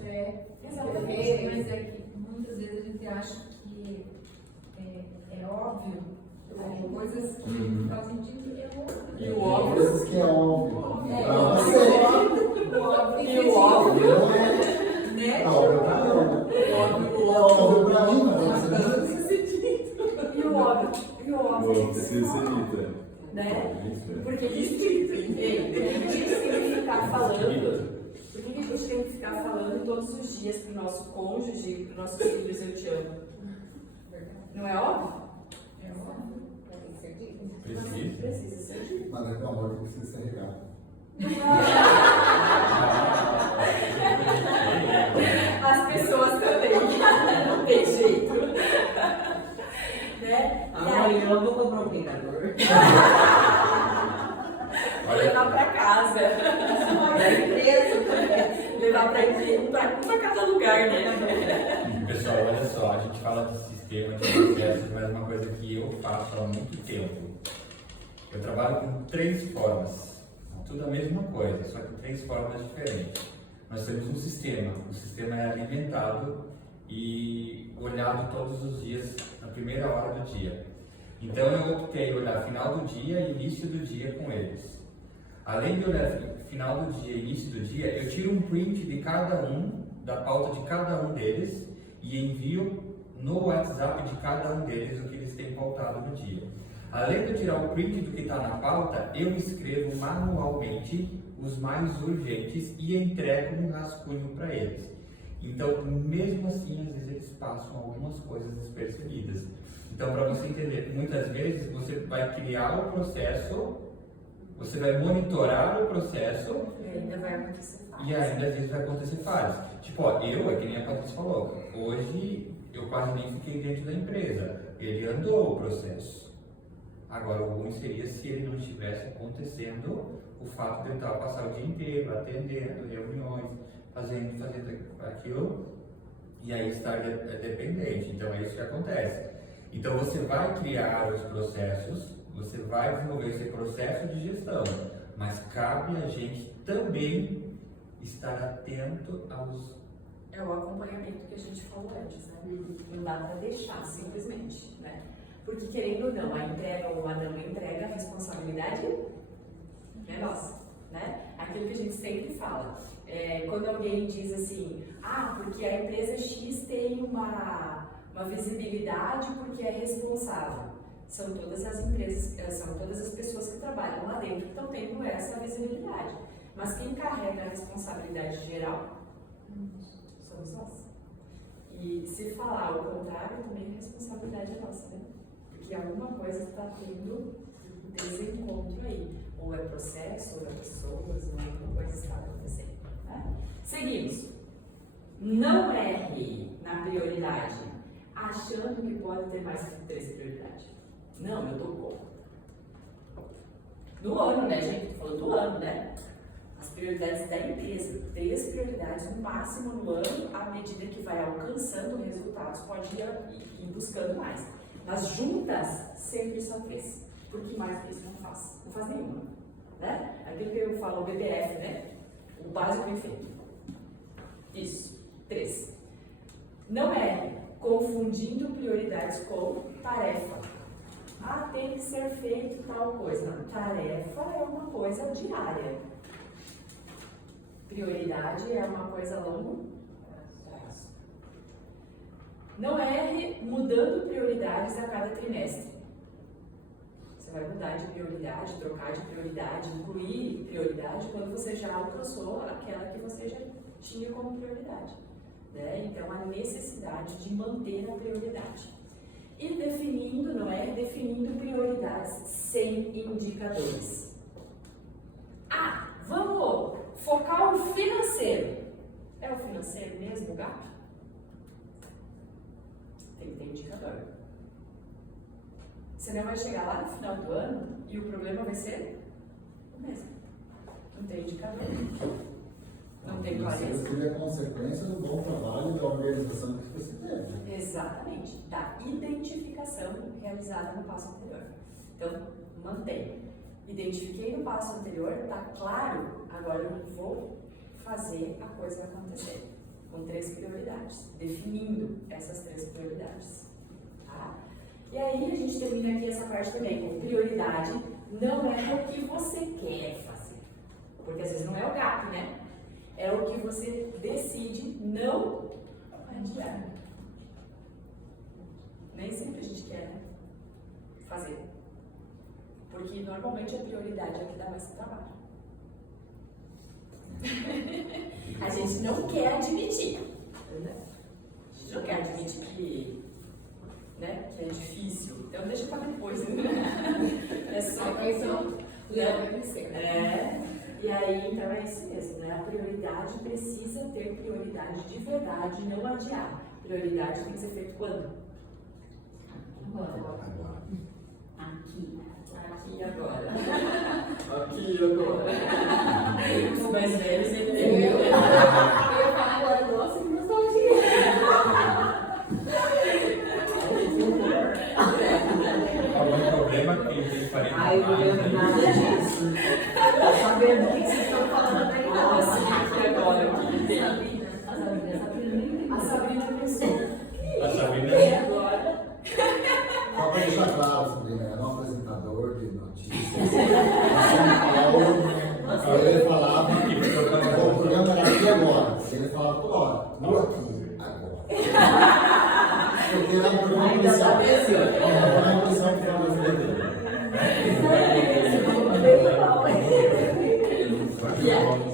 Exatamente. Mas é que muitas vezes a gente acha que é óbvio, tem coisas que fazem sentido, é óbvio. E o Tem óbvio. coisas que é óbvio. E o óbvio. Né? Óbvio pra ela. Óbvio pra mim, mas E o óbvio. E o óbvio. Bom, precisa ser dito, Né? Isso é. Porque isso tem que ficar falando. Por que a gente tem que ficar falando todos os dias pro nosso cônjuge, pro nossos filhos, eu te amo? Não é óbvio? É óbvio. Tem que ser dito. Precisa. Precisa ser dito. Mas é com amor que precisa ser regado. As pessoas também. Não tem jeito. Né? E aí, eu vou comprar um pintador. levar pra casa. Levar pra empresa, pra cada lugar, né? Pessoal, olha só, a gente fala de sistema, de processos, mas uma coisa que eu faço há muito tempo. Eu trabalho com 3 formas. Tudo a mesma coisa, só que 3 formas diferentes. Nós temos um sistema. O sistema é alimentado e olhado todos os dias na primeira hora do dia. Então eu optei olhar final do dia e início do dia com eles. Além de olhar final do dia e início do dia, eu tiro um print de cada um, da pauta de cada um deles e envio no WhatsApp de cada um deles o que eles têm pautado no dia. Além de eu tirar o print do que está na pauta, eu escrevo manualmente os mais urgentes e entrego um rascunho para eles. Então, mesmo assim, às vezes eles passam algumas coisas despercebidas. Então, para você entender, muitas vezes você vai criar o processo, você vai monitorar o processo E ainda vai acontecer falhas. e ainda às vezes vai acontecer falhas. Tipo, ó, é que nem a Patrícia falou, hoje eu quase nem fiquei dentro da empresa, ele andou o processo. Agora, o ruim seria se ele não estivesse acontecendo o fato de ele estar passar o dia inteiro atendendo reuniões, fazendo aquilo, e aí estar dependente. Então, é isso que acontece. Então, você vai criar os processos, você vai desenvolver esse processo de gestão, mas cabe a gente também estar atento aos... É o acompanhamento que a gente falou antes, né? Não dá para deixar, simplesmente, né? Porque, querendo ou não, a entrega ou a não entrega, a responsabilidade é nossa, né? Aquilo que a gente sempre fala. Quando alguém diz assim, porque a empresa X tem uma visibilidade porque é responsável. São todas as empresas, são todas as pessoas que trabalham lá dentro que estão tendo essa visibilidade. Mas quem carrega a responsabilidade geral somos nós. E se falar o contrário, também a responsabilidade é nossa, né? Porque alguma coisa está tendo desencontro aí. Ou é processo, ou é pessoas, ou alguma coisa está acontecendo. Né? Seguimos. Não erre na prioridade, achando que pode ter mais que 3 prioridades. Não, eu estou com. No ano, né, gente? Falando do ano, né? As prioridades da empresa. 3 prioridades no máximo no ano, à medida que vai alcançando resultados, pode ir buscando mais. Mas juntas, sempre só 3. Porque mais que isso não faz. Não faz nenhuma. Né? Aquilo que eu falo, o BBF, né? O básico bem feito. Isso. 3. Não erre confundindo prioridades com tarefa. Tem que ser feito tal coisa. Não, tarefa é uma coisa diária. Prioridade é uma coisa a longo prazo. Não erre mudando prioridades a cada trimestre. Você vai mudar de prioridade, trocar de prioridade, incluir prioridade quando você já alcançou aquela que você já tinha como prioridade. Né? Então, a necessidade de manter a prioridade. E definindo, não é? Definindo prioridades sem indicadores. Vamos focar o financeiro. É o financeiro mesmo, gato? Tem que ter indicador. Senão vai chegar lá no final do ano e o problema vai ser o mesmo. Não tem indicador. Não tem clareza. Isso seria consequência do bom trabalho da organização que você teve. Exatamente. Da identificação realizada no passo anterior. Então, mantém. Identifiquei no passo anterior, está claro, agora eu vou fazer a coisa acontecer. Com 3 prioridades. Definindo essas 3 prioridades. Tá? E aí a gente termina aqui essa parte também com prioridade. Não é o que você quer fazer. Porque às vezes não é o gato, né? É o que você decide não adiar. Nem sempre a gente quer, né, fazer. Porque normalmente a prioridade é o que dá mais trabalho. A gente não quer admitir. Né? A gente não quer admitir que, né, que é difícil. Então deixa para depois. Né? É só que E aí, então é isso mesmo, né? A prioridade precisa ter prioridade de verdade, não adiar. Prioridade tem que ser feito quando? Agora. Aqui e agora. Aqui e agora. Os mais velhos entenderam. Eu ia falar agora, nossa, que nostalgia. Algum problema que tem 40 Ai, eu não lembro nada mais, né? disso. Tô sabendo do que vocês estão falando aí. Nossa, aqui agora, o que tem? A Sabrina pensou. ainda tá desse. Uma condição que ela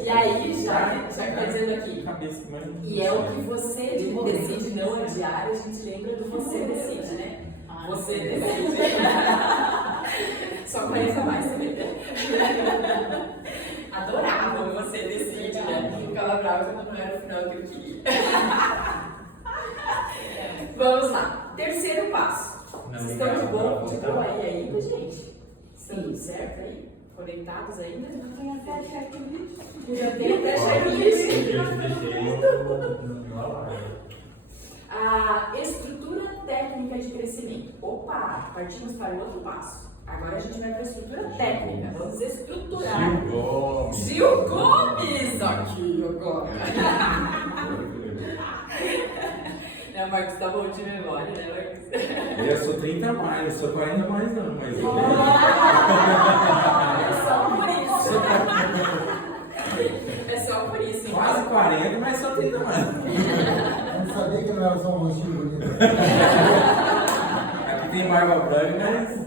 E aí, já que tá dizendo aqui, e é o que você decide, não adiar, a gente lembra do você decide, né? Você decide. Só 40 mais também. Adorava o você decide, né? Ficava brava quando não era o final que eu queria. Vamos lá. Terceiro passo. Vocês estão de boa aí, gente? Sim, certo aí? Conectados ainda? Não tem até checklist. Já tem até checklist. A estrutura técnica de crescimento. Opa, partimos para o outro passo. Agora a gente vai para a estrutura técnica. Vamos estruturar. Gil Gomes! Aqui agora. Não, Marcos, tá bom de memória, né, Marcos? Eu sou 30 a mais, eu sou 40 a mais não, mas eu... É só por isso. É só por isso, então. Quase 40, mas só 30 a mais. Eu não sabia que não era só um rostinho bonito. Aqui tem barba branca, mas não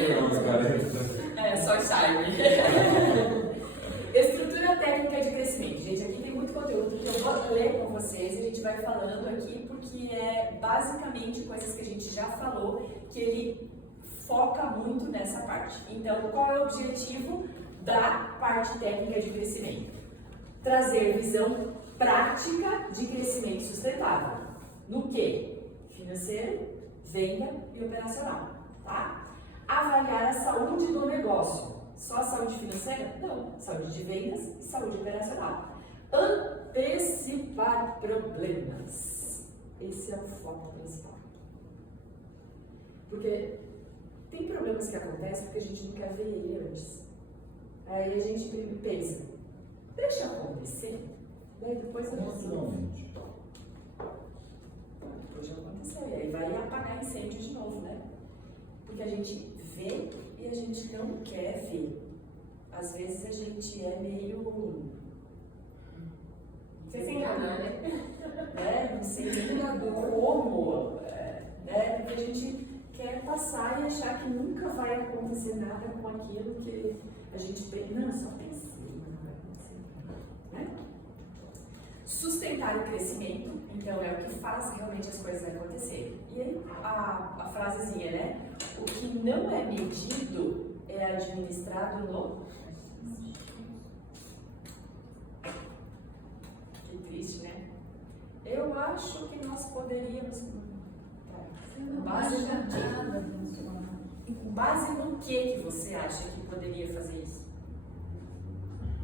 chegou nos 40. É, só charme. Estrutura técnica de crescimento. Gente, aqui tem muito conteúdo que eu vou ler com vocês e a gente vai falando aqui porque é basicamente coisas que a gente já falou, que ele foca muito nessa parte. Então, qual é o objetivo da parte técnica de crescimento? Trazer visão prática de crescimento sustentável. No que? Financeiro, venda e operacional, tá? Avaliar a saúde do negócio. Só a saúde financeira? Não. Saúde de vendas e saúde operacional. Antecipar problemas. Esse é o foco principal. Porque tem problemas que acontecem porque a gente não quer ver ele antes. Aí a gente pensa, deixa acontecer, daí depois eu Naturalmente. Depois já aconteceu. E aí vai apagar incêndio de novo, né? Porque a gente vê e a gente não quer ver. Às vezes a gente é meio... Você se enganar, né? Não sei nem como, né? Porque a gente quer passar e achar que nunca vai acontecer nada com aquilo que a gente pensa. Não, só pensei, não vai acontecer, né? Sustentar o crescimento, então é o que faz realmente as coisas acontecerem. E aí a frasezinha, né? O que não é medido é administrado no... Que triste, né? Eu acho que nós poderíamos... Com base no que você acha que poderia fazer isso?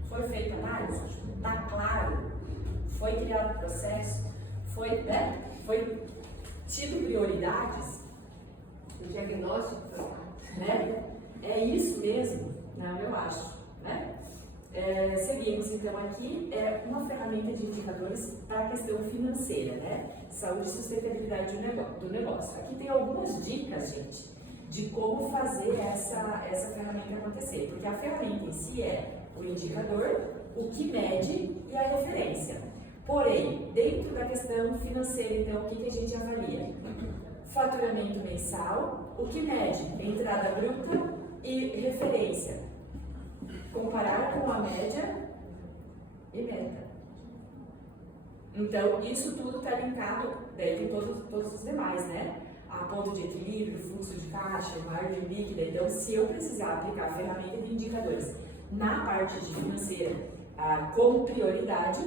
Foi feita análise? Está claro? Foi criado processo? Foi tido prioridades? O diagnóstico, Né? É isso mesmo? Não, eu acho. Né? Seguimos então aqui, uma ferramenta de indicadores para a questão financeira, né? Saúde e sustentabilidade do negócio. Aqui tem algumas dicas, gente, de como fazer essa ferramenta acontecer. Porque a ferramenta em si é o indicador, o que mede e a referência. Porém, dentro da questão financeira, então, o que a gente avalia? Faturamento mensal, o que mede? Entrada bruta e referência. Comparar com a média e meta. Então, isso tudo está linkado, daí tem todos os demais, né? A ponto de equilíbrio, fluxo de caixa, margem líquida. Então, se eu precisar aplicar a ferramenta de indicadores na parte de financeira como prioridade,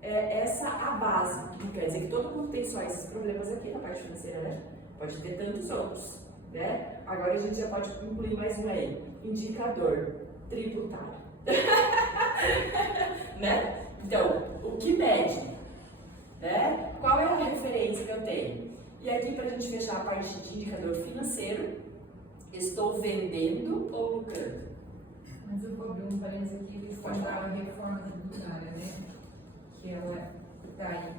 essa a base. Não quer dizer que todo mundo tem só esses problemas aqui na parte financeira, né? Pode ter tantos outros, né? Agora a gente já pode incluir mais um aí. Indicador tributário. Né? Então, o que mede? Né? Qual é a referência que eu tenho? E aqui, para a gente fechar a parte de indicador financeiro, estou vendendo ou lucrando? Mas eu vou abrir um parênteses aqui, eles falaram a reforma tributária, né? Que ela está aí.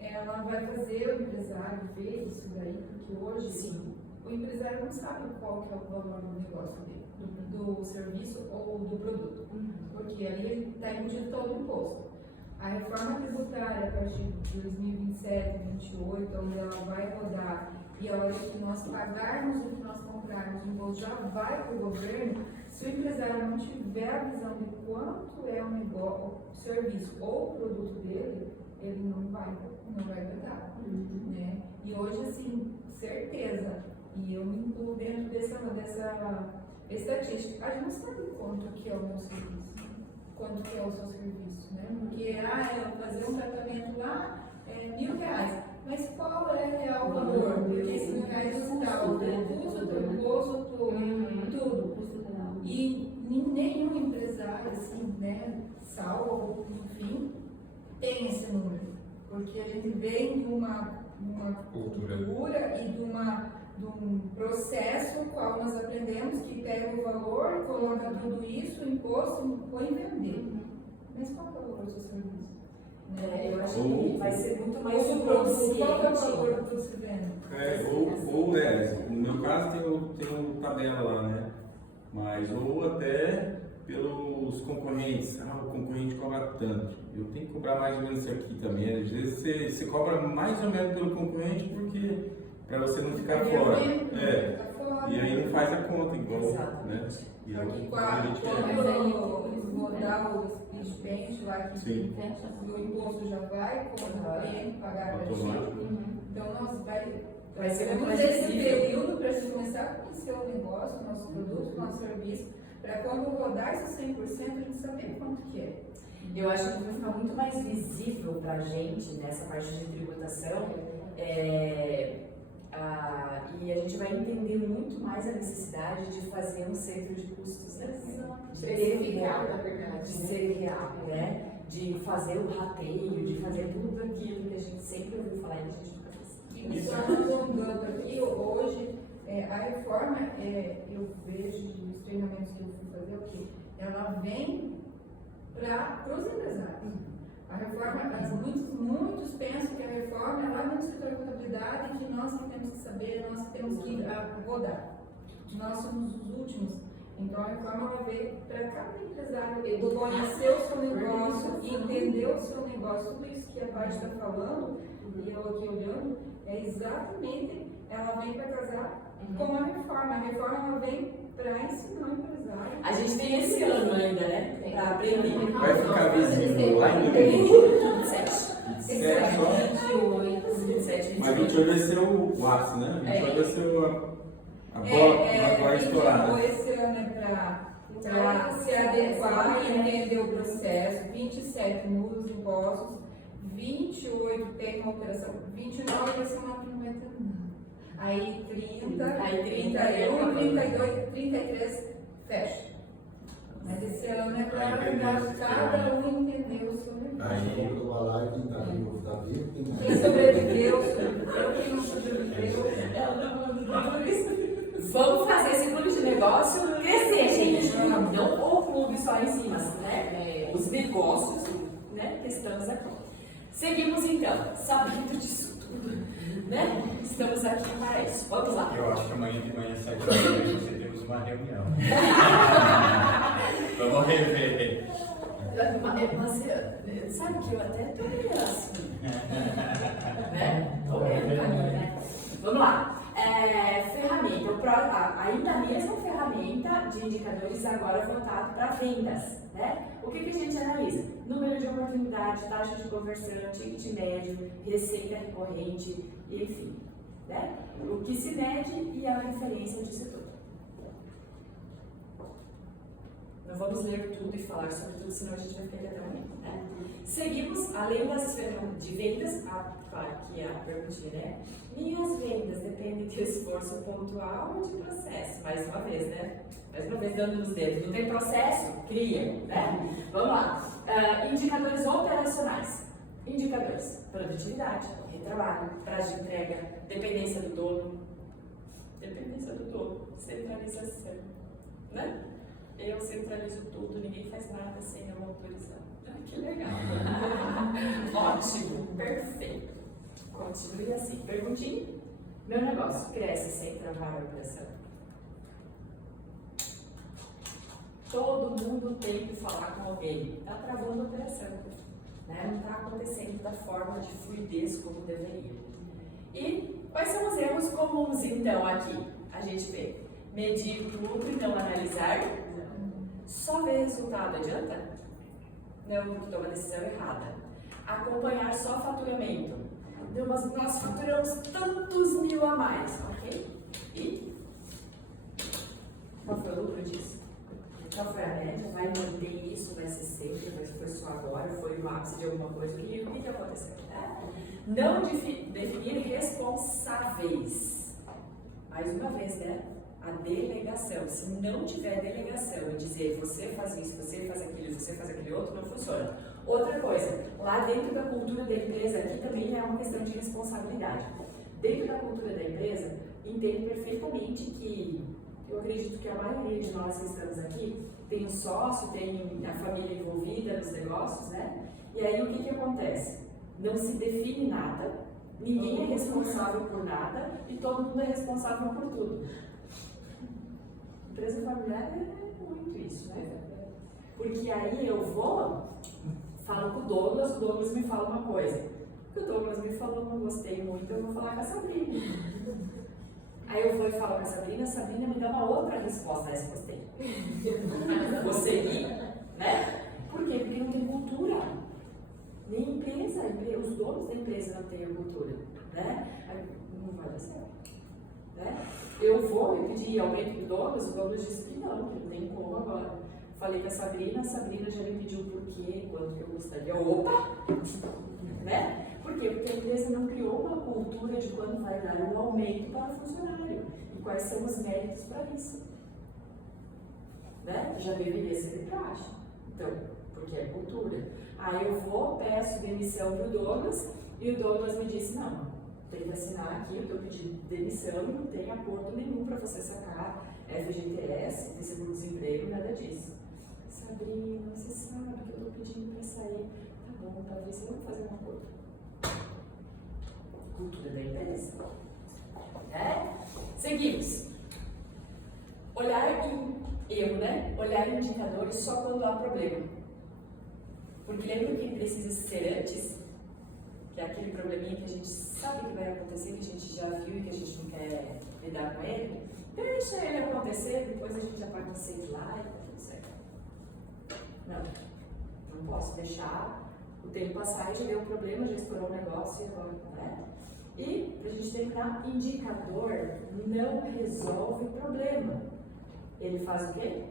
Ela vai fazer o empresário ver isso daí, porque hoje Sim. O empresário não sabe qual que é o valor do negócio dele, do serviço ou do produto, porque ali está embutido todo o imposto. A reforma tributária a partir de 2027, 2028, onde ela vai rodar e a hora que nós pagarmos o que nós comprarmos, o imposto já vai para o governo. Se o empresário não tiver a visão de quanto é o negócio, o serviço ou o produto dele, ele não vai dar. Né? E hoje, assim, certeza, e eu me incluo dentro dessa estatística, a gente não sabe quanto que é o meu serviço, quanto que é o seu serviço, né? Porque, eu fazer um tratamento lá é R$1.000, mas qual é o real valor? Porque esse R$1.000 está o custo, o imposto, tudo. E nenhum empresário, assim, né, salvo, enfim, tem esse número. Porque a gente vem de uma cultura e de um processo no qual nós aprendemos que pega o valor, coloca tudo isso, o imposto, põe e vender. Mas qual é o valor do seu serviço? Eu acho que vai ser muito mais Qual é o valor consciente. do que você vende? No meu caso tem tabela lá, né? Mas ou até pelos concorrentes, o concorrente cobra tanto, eu tenho que cobrar mais ou menos isso aqui também. Às vezes você cobra mais ou menos pelo concorrente porque para você não ficar fora. E aí não faz a conta igual, né? E Porque quando quando eles mudar o expediente lá que o imposto já vai, quando o cliente pagar para ti, então nós vai ser muito esse período para a gente começar a conhecer o negócio, o nosso produto, o nosso serviço, para quando rodar isso 100%, a gente saber quanto que é. Eu acho que vai ficar muito mais visível para a gente nessa parte de tributação, e a gente vai entender muito mais a necessidade de fazer um centro de custos, né? De ser real, né? De fazer o rateio, de fazer tudo aquilo que a gente sempre ouviu falar e a gente nunca fez. E só alongando aqui, hoje, a reforma, eu vejo os treinamentos que eu fui fazer, o quê? Ela vem para os empresários. A reforma, muitos pensam que a reforma é lá no escritório de contabilidade e que nós que temos que saber, nós que temos que rodar. Nós somos os últimos. Então a reforma vai ver para cada empresário conhecer o seu negócio, entender o seu negócio, tudo isso que a Paty está falando, e eu aqui olhando, exatamente, ela vem para casar com a reforma. A reforma ela vem para ensinar o empresário. A gente tem esse ano ainda, né? Para aprender. vai ficar visível lá em 2027. 27 só? 27, Mas 28 vai ser o ápice, né? 28 vai ser a bola vai estourar. Esse ano é para se adequar e entender o processo. 27 muda os impostos, 28 tem uma operação, 29 vai ser uma que não vai ter nada. Aí 30, aí 31, 32, 33 fecha. Mas esse ano é para cada um entender o seu negócio. Aí eu vou lá e quem está vivo está vivo, Quem sobreviveu, quem não sobreviveu. Vamos fazer esse clube de negócio crescer, gente. Não o clube só em cima, né? Os negócios, né? Que estamos aqui. Seguimos então, sabendo disso tudo, né? Estamos aqui para isso. Vamos lá. Eu acho que amanhã de manhã, 7 horas, você temos uma reunião. Vamos rever. Mas sabe que eu até tô meio assim, né? Tô meio no caminho, né? Vamos lá. Ferramenta. Ainda a mesma ferramenta de indicadores agora voltado para vendas, né? O que a gente analisa? Número de oportunidade, taxa de conversão, ticket médio, receita recorrente, enfim, né? O que se mede e a referência disso tudo. Não vamos ler tudo e falar sobre tudo, senão a gente vai ficar aqui até amanhã, né? Seguimos, além das ferramentas de vendas, claro que a perguntinha, né? Minhas vendas dependem de esforço pontual ou de processo? Mais uma vez, né? Mais uma vez dando nos dedos. Não tem processo? Cria, né? Vamos lá. Indicadores operacionais. Indicadores. Produtividade, retrabalho, prazo de entrega, dependência do dono. Dependência do dono. Centralização, né? Eu centralizo tudo, ninguém faz nada sem eu autorizar. Que legal. Ótimo, perfeito. Continue assim. Perguntinha. Meu negócio cresce sem travar a operação. Todo mundo tem que falar com alguém. Está travando a operação. Né? Não está acontecendo da forma de fluidez como deveria. E Quais são os erros comuns, então, aqui? A gente vê medir tudo e não analisar. Só ver resultado adianta? Não, porque toma decisão errada. Acompanhar só faturamento. Não, mas nós faturamos tantos mil a mais, ok? E? Qual foi o lucro disso? Qual foi a média? Vai manter isso? Vai ser sempre? Foi só agora? Foi o ápice de alguma coisa? O que aconteceu? Não definir responsáveis. Mais uma vez, né? A delegação. Se não tiver delegação e dizer você faz isso, você faz aquilo, você faz aquele outro, não funciona. Outra coisa, lá dentro da cultura da empresa, aqui também é uma questão de responsabilidade. Dentro da cultura da empresa, entendo perfeitamente que eu acredito que a maioria de nós que estamos aqui tem um sócio, tem a família envolvida nos negócios, né? E aí o que acontece? Não se define nada, ninguém é responsável por nada e todo mundo é responsável por tudo. Empresa familiar é muito isso, né? Porque aí eu vou, falo com o Douglas me fala uma coisa. O Douglas me falou, não gostei muito, eu vou falar com a Sabrina. Aí eu vou e falo com a Sabrina me dá uma outra resposta, essa gostei. Vou seguir, né? Por quê? Porque não tem cultura. Nem empresa, os donos da empresa não têm a cultura, né? Aí não vai dar certo. Né? Eu vou e pedir aumento do Douglas, o Douglas disse que não tem como agora. Falei com a Sabrina já me pediu o porquê, quanto que eu gostaria. Opa! Né? Por quê? Porque a empresa não criou uma cultura de quando vai dar um aumento para o funcionário e quais são os méritos para isso. Né? Já deveria ser praxe. Então, porque é cultura. Aí eu vou, peço demissão para o Douglas e o Douglas me disse, não, tem que assinar aqui, eu estou pedindo demissão e não tem acordo nenhum para você sacar FGTS, seguro-desemprego, nada disso. Sabrina, você sabe que eu estou pedindo para sair. Tá bom, talvez você não fazer um acordo. Cultura da empresa. Seguimos. Olhar em erro, né? Olhar em indicadores só quando há problema. Porque lembra o que precisa ser antes? Que é aquele probleminha que a gente sabe que vai acontecer, que a gente já viu e que a gente não quer lidar com ele. Deixa ele acontecer, depois a gente já pode sair de lá e tá tudo certo. Não posso deixar o tempo passar e já deu um problema, já estourou um negócio e agora, né? E, pra gente terminar, indicador não resolve problema. Ele faz o quê?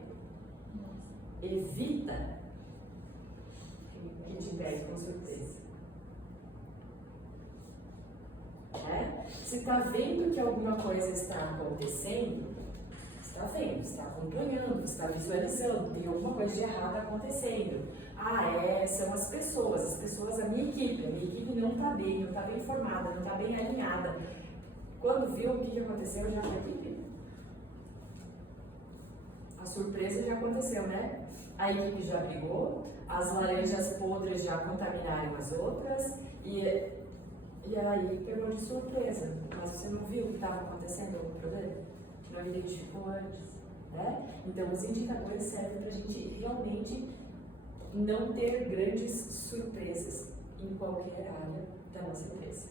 Evita que te pegue com surpresa. Se está vendo que alguma coisa está acontecendo, está vendo, está acompanhando, está visualizando, tem alguma coisa de errado acontecendo. São as pessoas, a minha equipe não está bem, não está bem formada, não está bem alinhada. Quando viu o que aconteceu, já foi equipe. A surpresa já aconteceu, né? A equipe já brigou, as laranjas podres já contaminaram as outras e aí pegou de surpresa. Mas você não viu o que estava acontecendo, algum problema? Não identificou antes, né? Então os indicadores servem para a gente realmente não ter grandes surpresas em qualquer área da nossa empresa.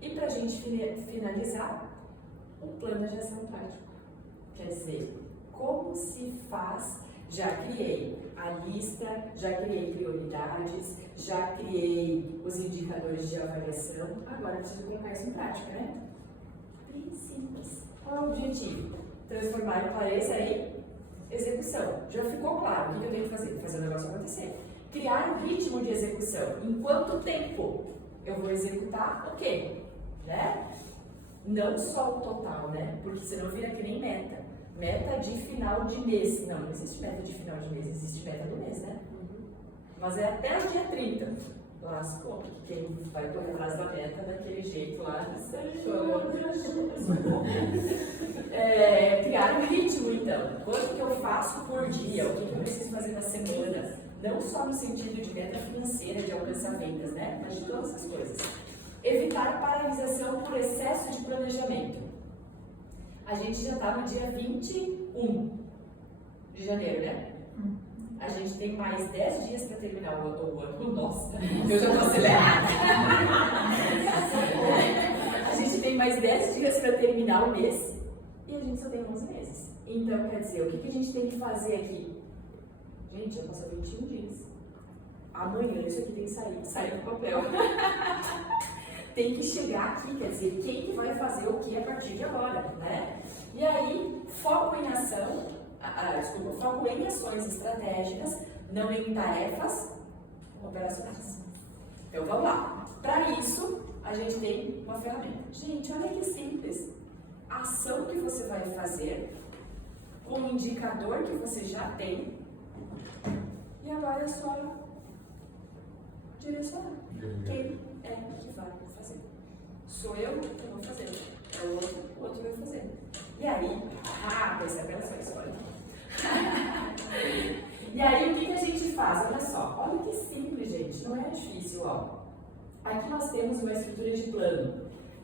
E para a gente finalizar, o plano de ação prático. Quer dizer, como se faz? Já criei a lista, já criei prioridades, já criei os indicadores de avaliação, agora eu preciso colocar isso em prática, né? Bem simples. Qual é o objetivo? Transformar em clareza e execução. Já ficou claro o que eu tenho que fazer? Fazer o negócio acontecer. Criar um ritmo de execução. Em quanto tempo eu vou executar o quê? Né? Não só o total, né? Porque senão vira que nem meta. Meta de final de mês. Não existe meta de final de mês, existe meta do mês, né? Mas é até o dia 30. Lascou, porque quem vai correr atrás da meta daquele jeito lá, criar um ritmo, então. Quanto que eu faço por dia? O que eu preciso fazer na semana? Não só no sentido de meta financeira, de alcançar vendas, né? Mas de todas as coisas. Evitar paralisação por excesso de planejamento. A gente já está no dia 21 de janeiro, né? A gente tem mais 10 dias para terminar o ano. Nossa, eu já estou acelerada. A gente tem mais 10 dias para terminar o mês e a gente só tem 11 meses. Então, quer dizer, o que a gente tem que fazer aqui? Gente, já passou 21 dias. Amanhã isso aqui tem que sair do papel. Tem que chegar aqui, quer dizer, quem que vai fazer o que a partir de agora, né? E aí, foco em foco em ações estratégicas, não em tarefas operacionais. Então, vamos lá. Para isso, a gente tem uma ferramenta. Gente, olha que simples. A ação que você vai fazer, com o indicador que você já tem, e agora é só direcionar. Quem é que vai fazer? Sou eu que vou fazer. É o outro vai fazer. E aí, percebe essa história. E aí, o que a gente faz? Olha só, olha que simples, gente, não é difícil, ó. Aqui nós temos uma estrutura de plano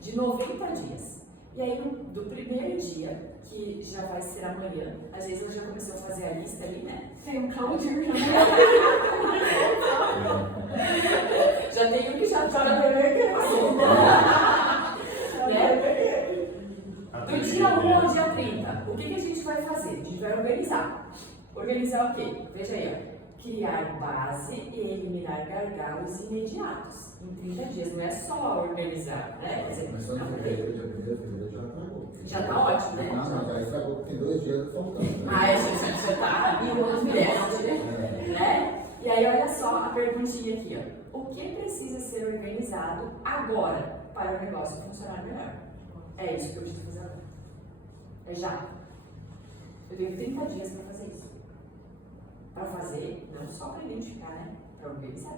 de 90 dias. E aí, do primeiro dia, que já vai ser amanhã, às vezes eu já comecei a fazer a lista ali, né? Tem um Claudir. Já tem um que já tá na né? Do dia 1 ao dia 30, o que a gente vai fazer? A gente vai organizar. Organizar o quê? Veja aí, ó. Criar base e eliminar gargalos imediatos. Em 30 dias, não é só organizar, né? Quer dizer, Começando em fevereiro, dia 1º de fevereiro já tá bom. já tá ótimo, né? Não, já estragou, tem 2 dias faltando. Né? A gente já tá e o outro mexe, né? E aí, olha só a perguntinha aqui, ó. O que precisa ser organizado agora para o negócio funcionar melhor? É isso que eu preciso fazer agora. É já. Eu tenho 30 dias para fazer isso. Para fazer, não só para identificar, né? Para organizar.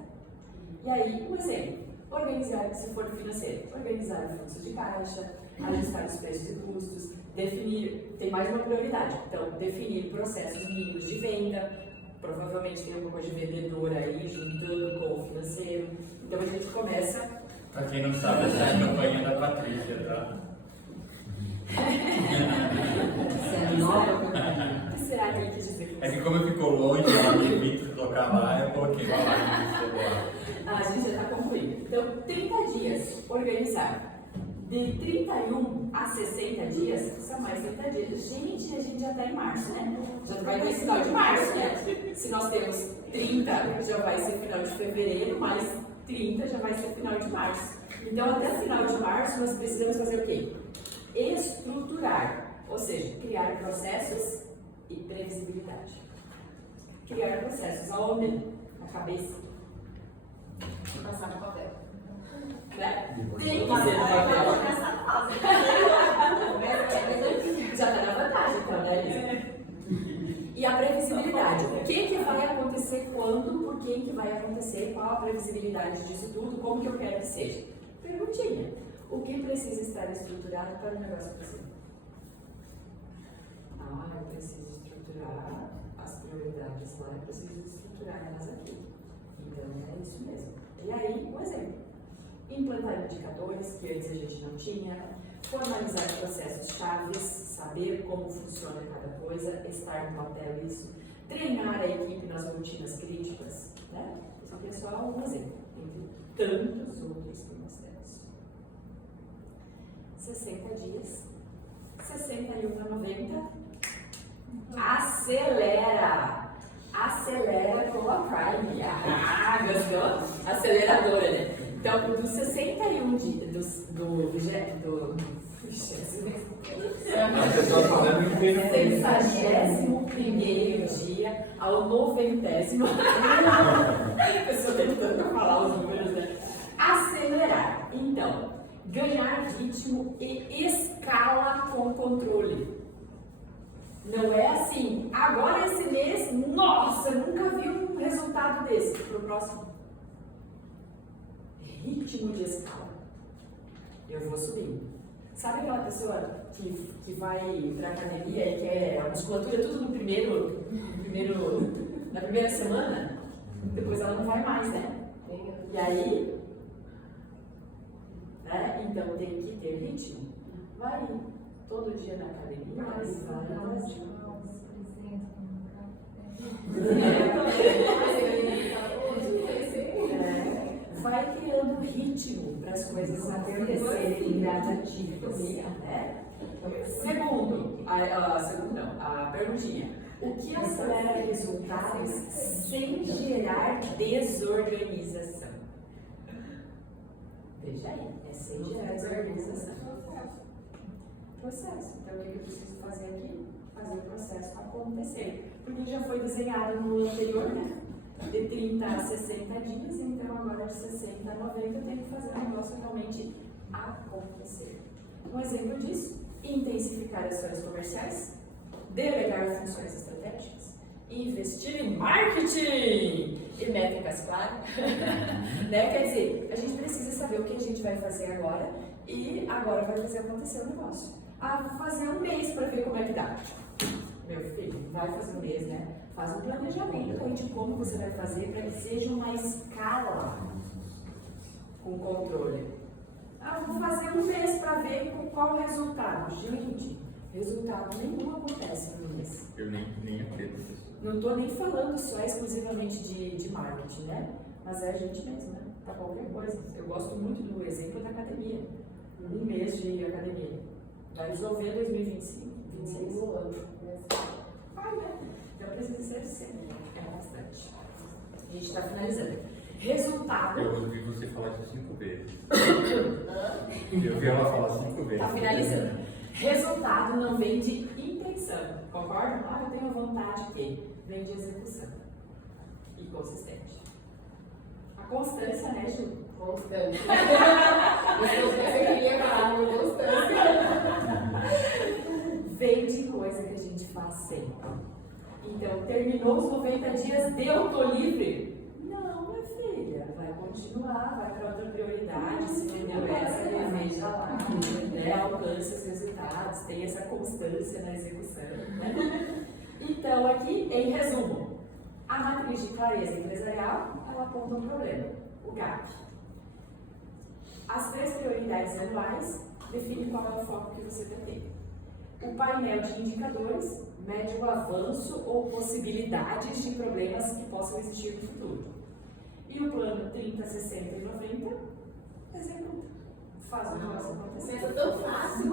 E aí, um exemplo. Organizar, se for financeiro, organizar o fluxo de caixa, ajustar os preços e custos, definir, tem mais uma prioridade. Então, definir processos mínimos de venda. Provavelmente tem alguma coisa de vendedor aí, juntando com o financeiro. Então, a gente começa... Pra quem não sabe, essa é a campanha da Patrícia, tá? O que será que ele quis dizer? É que como ficou longe, ela me evita colocar lá, eu coloquei uma live no celular. A gente já está concluindo. Então, 30 dias, organizar. De 31 a 60 dias, são mais 30 dias. Gente, a gente já está em março, né? Já vai ter final de março, né? Se nós temos 30, já vai ser final de fevereiro, mais 30 já vai ser final de março. Então, até final de março, nós precisamos fazer o quê? Estruturar, ou seja, criar processos e previsibilidade. Criar processos aonde? Na cabeça. Passar no papel. Né? Tem que ser no papel. Já está na vantagem, então, né, Lisa? E a previsibilidade. O que vai acontecer quando, por que vai acontecer, qual a previsibilidade disso tudo, como que eu quero que seja? Perguntinha. O que precisa estar estruturado para o negócio funcionar? Eu preciso estruturar as prioridades lá, eu preciso estruturar elas aqui. Então, é isso mesmo. E aí, um exemplo. Implantar indicadores que antes a gente não tinha, formalizar processos chaves, saber como funciona cada coisa, estar no papel isso, treinar a equipe nas rotinas críticas, né? Isso aqui é só um exemplo, entre tantos outros que nós temos. 60 dias, 61 a 90, acelera! Acelera com a Prime. Gostou? Aceleradora, né? Então, dos 61 dias, do 61º dia ao 90º, eu estou tentando falar os números, né? Acelerar. Então, ganhar ritmo e escala com controle. Não é assim, agora esse mês, nossa, nunca vi um resultado desse. Para o próximo. Ritmo de escala. Eu vou subindo. Sabe aquela pessoa que vai pra academia e quer a musculatura tudo na primeira semana? Depois ela não vai mais, né? E aí, né? Então tem que ter ritmo. Vai todo dia na academia, vai criando ritmo para as coisas acontecerem gradativas, né? Segundo, a perguntinha. O que acelera resultados sem gerar desorganização? Veja aí, é sem gerar desorganização. Processo. Então, o que eu preciso fazer aqui? Fazer o processo acontecer. Porque já foi desenhado no anterior, né? De 30 a 60 dias, então agora de 60 a 90 eu tenho que fazer o negócio realmente acontecer. Um exemplo disso, intensificar ações comerciais, delegar funções estratégicas, investir em marketing e métricas claras. Né? Quer dizer, a gente precisa saber o que a gente vai fazer agora e agora vai fazer acontecer o negócio. Vou fazer um mês para ver como é que dá. Meu filho, vai fazer um mês, né? Faz um planejamento aí de como você vai fazer para que seja uma escala com controle. Vou fazer um mês para ver qual o resultado. Gente, resultado nenhum acontece no mês. Eu nem acredito nisso. Não estou nem falando só exclusivamente de marketing, né? Mas é a gente mesmo, né? Para qualquer coisa. Eu gosto muito do exemplo da academia. Um mês de academia. Vai resolver 2025, 2026. Vai, né? Então precisa ser sempre. É bastante. A gente está finalizando. Resultado. Eu ouvi você falar isso 5 vezes. Eu vi ela falar 5 vezes. Está finalizando. Resultado não vem de intenção. Concorda? Eu tenho vontade que vem de execução. E consistente. A constância, né, Ju? Constância. Você queria falar de constância. Vem de coisa que a gente faz sempre. Então, terminou os 90 dias, tô livre? Não, minha filha. Vai continuar, vai para outra prioridade. Se não deu essa, reveja lá. Né? Alcance os resultados, tem essa constância na execução. Né? Então, aqui, em resumo, a matriz de clareza empresarial, ela aponta um problema, o GAP. As 3 prioridades anuais definem qual é o foco que você vai ter. O painel de indicadores mede o avanço ou possibilidades de problemas que possam existir no futuro. E o plano 30, 60 e 90 executa. Faz o negócio acontecer. É tão fácil.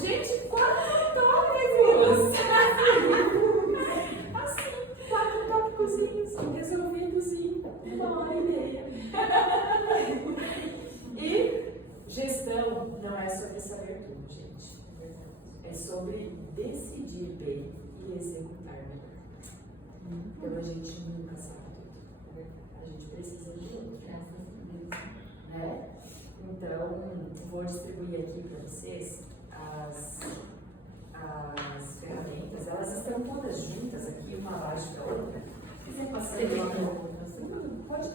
Gente, 4 tópicos! Assim, 4 tópicos resolvidos em 1h30. E gestão não é sobre saber tudo, gente. É sobre decidir bem e executar melhor. Então a gente nunca sabe tudo. A gente precisa de outro. Né? Então, vou distribuir aqui para vocês as ferramentas. Elas estão todas juntas aqui, uma abaixo da outra. Se quiser passar uma outra, pode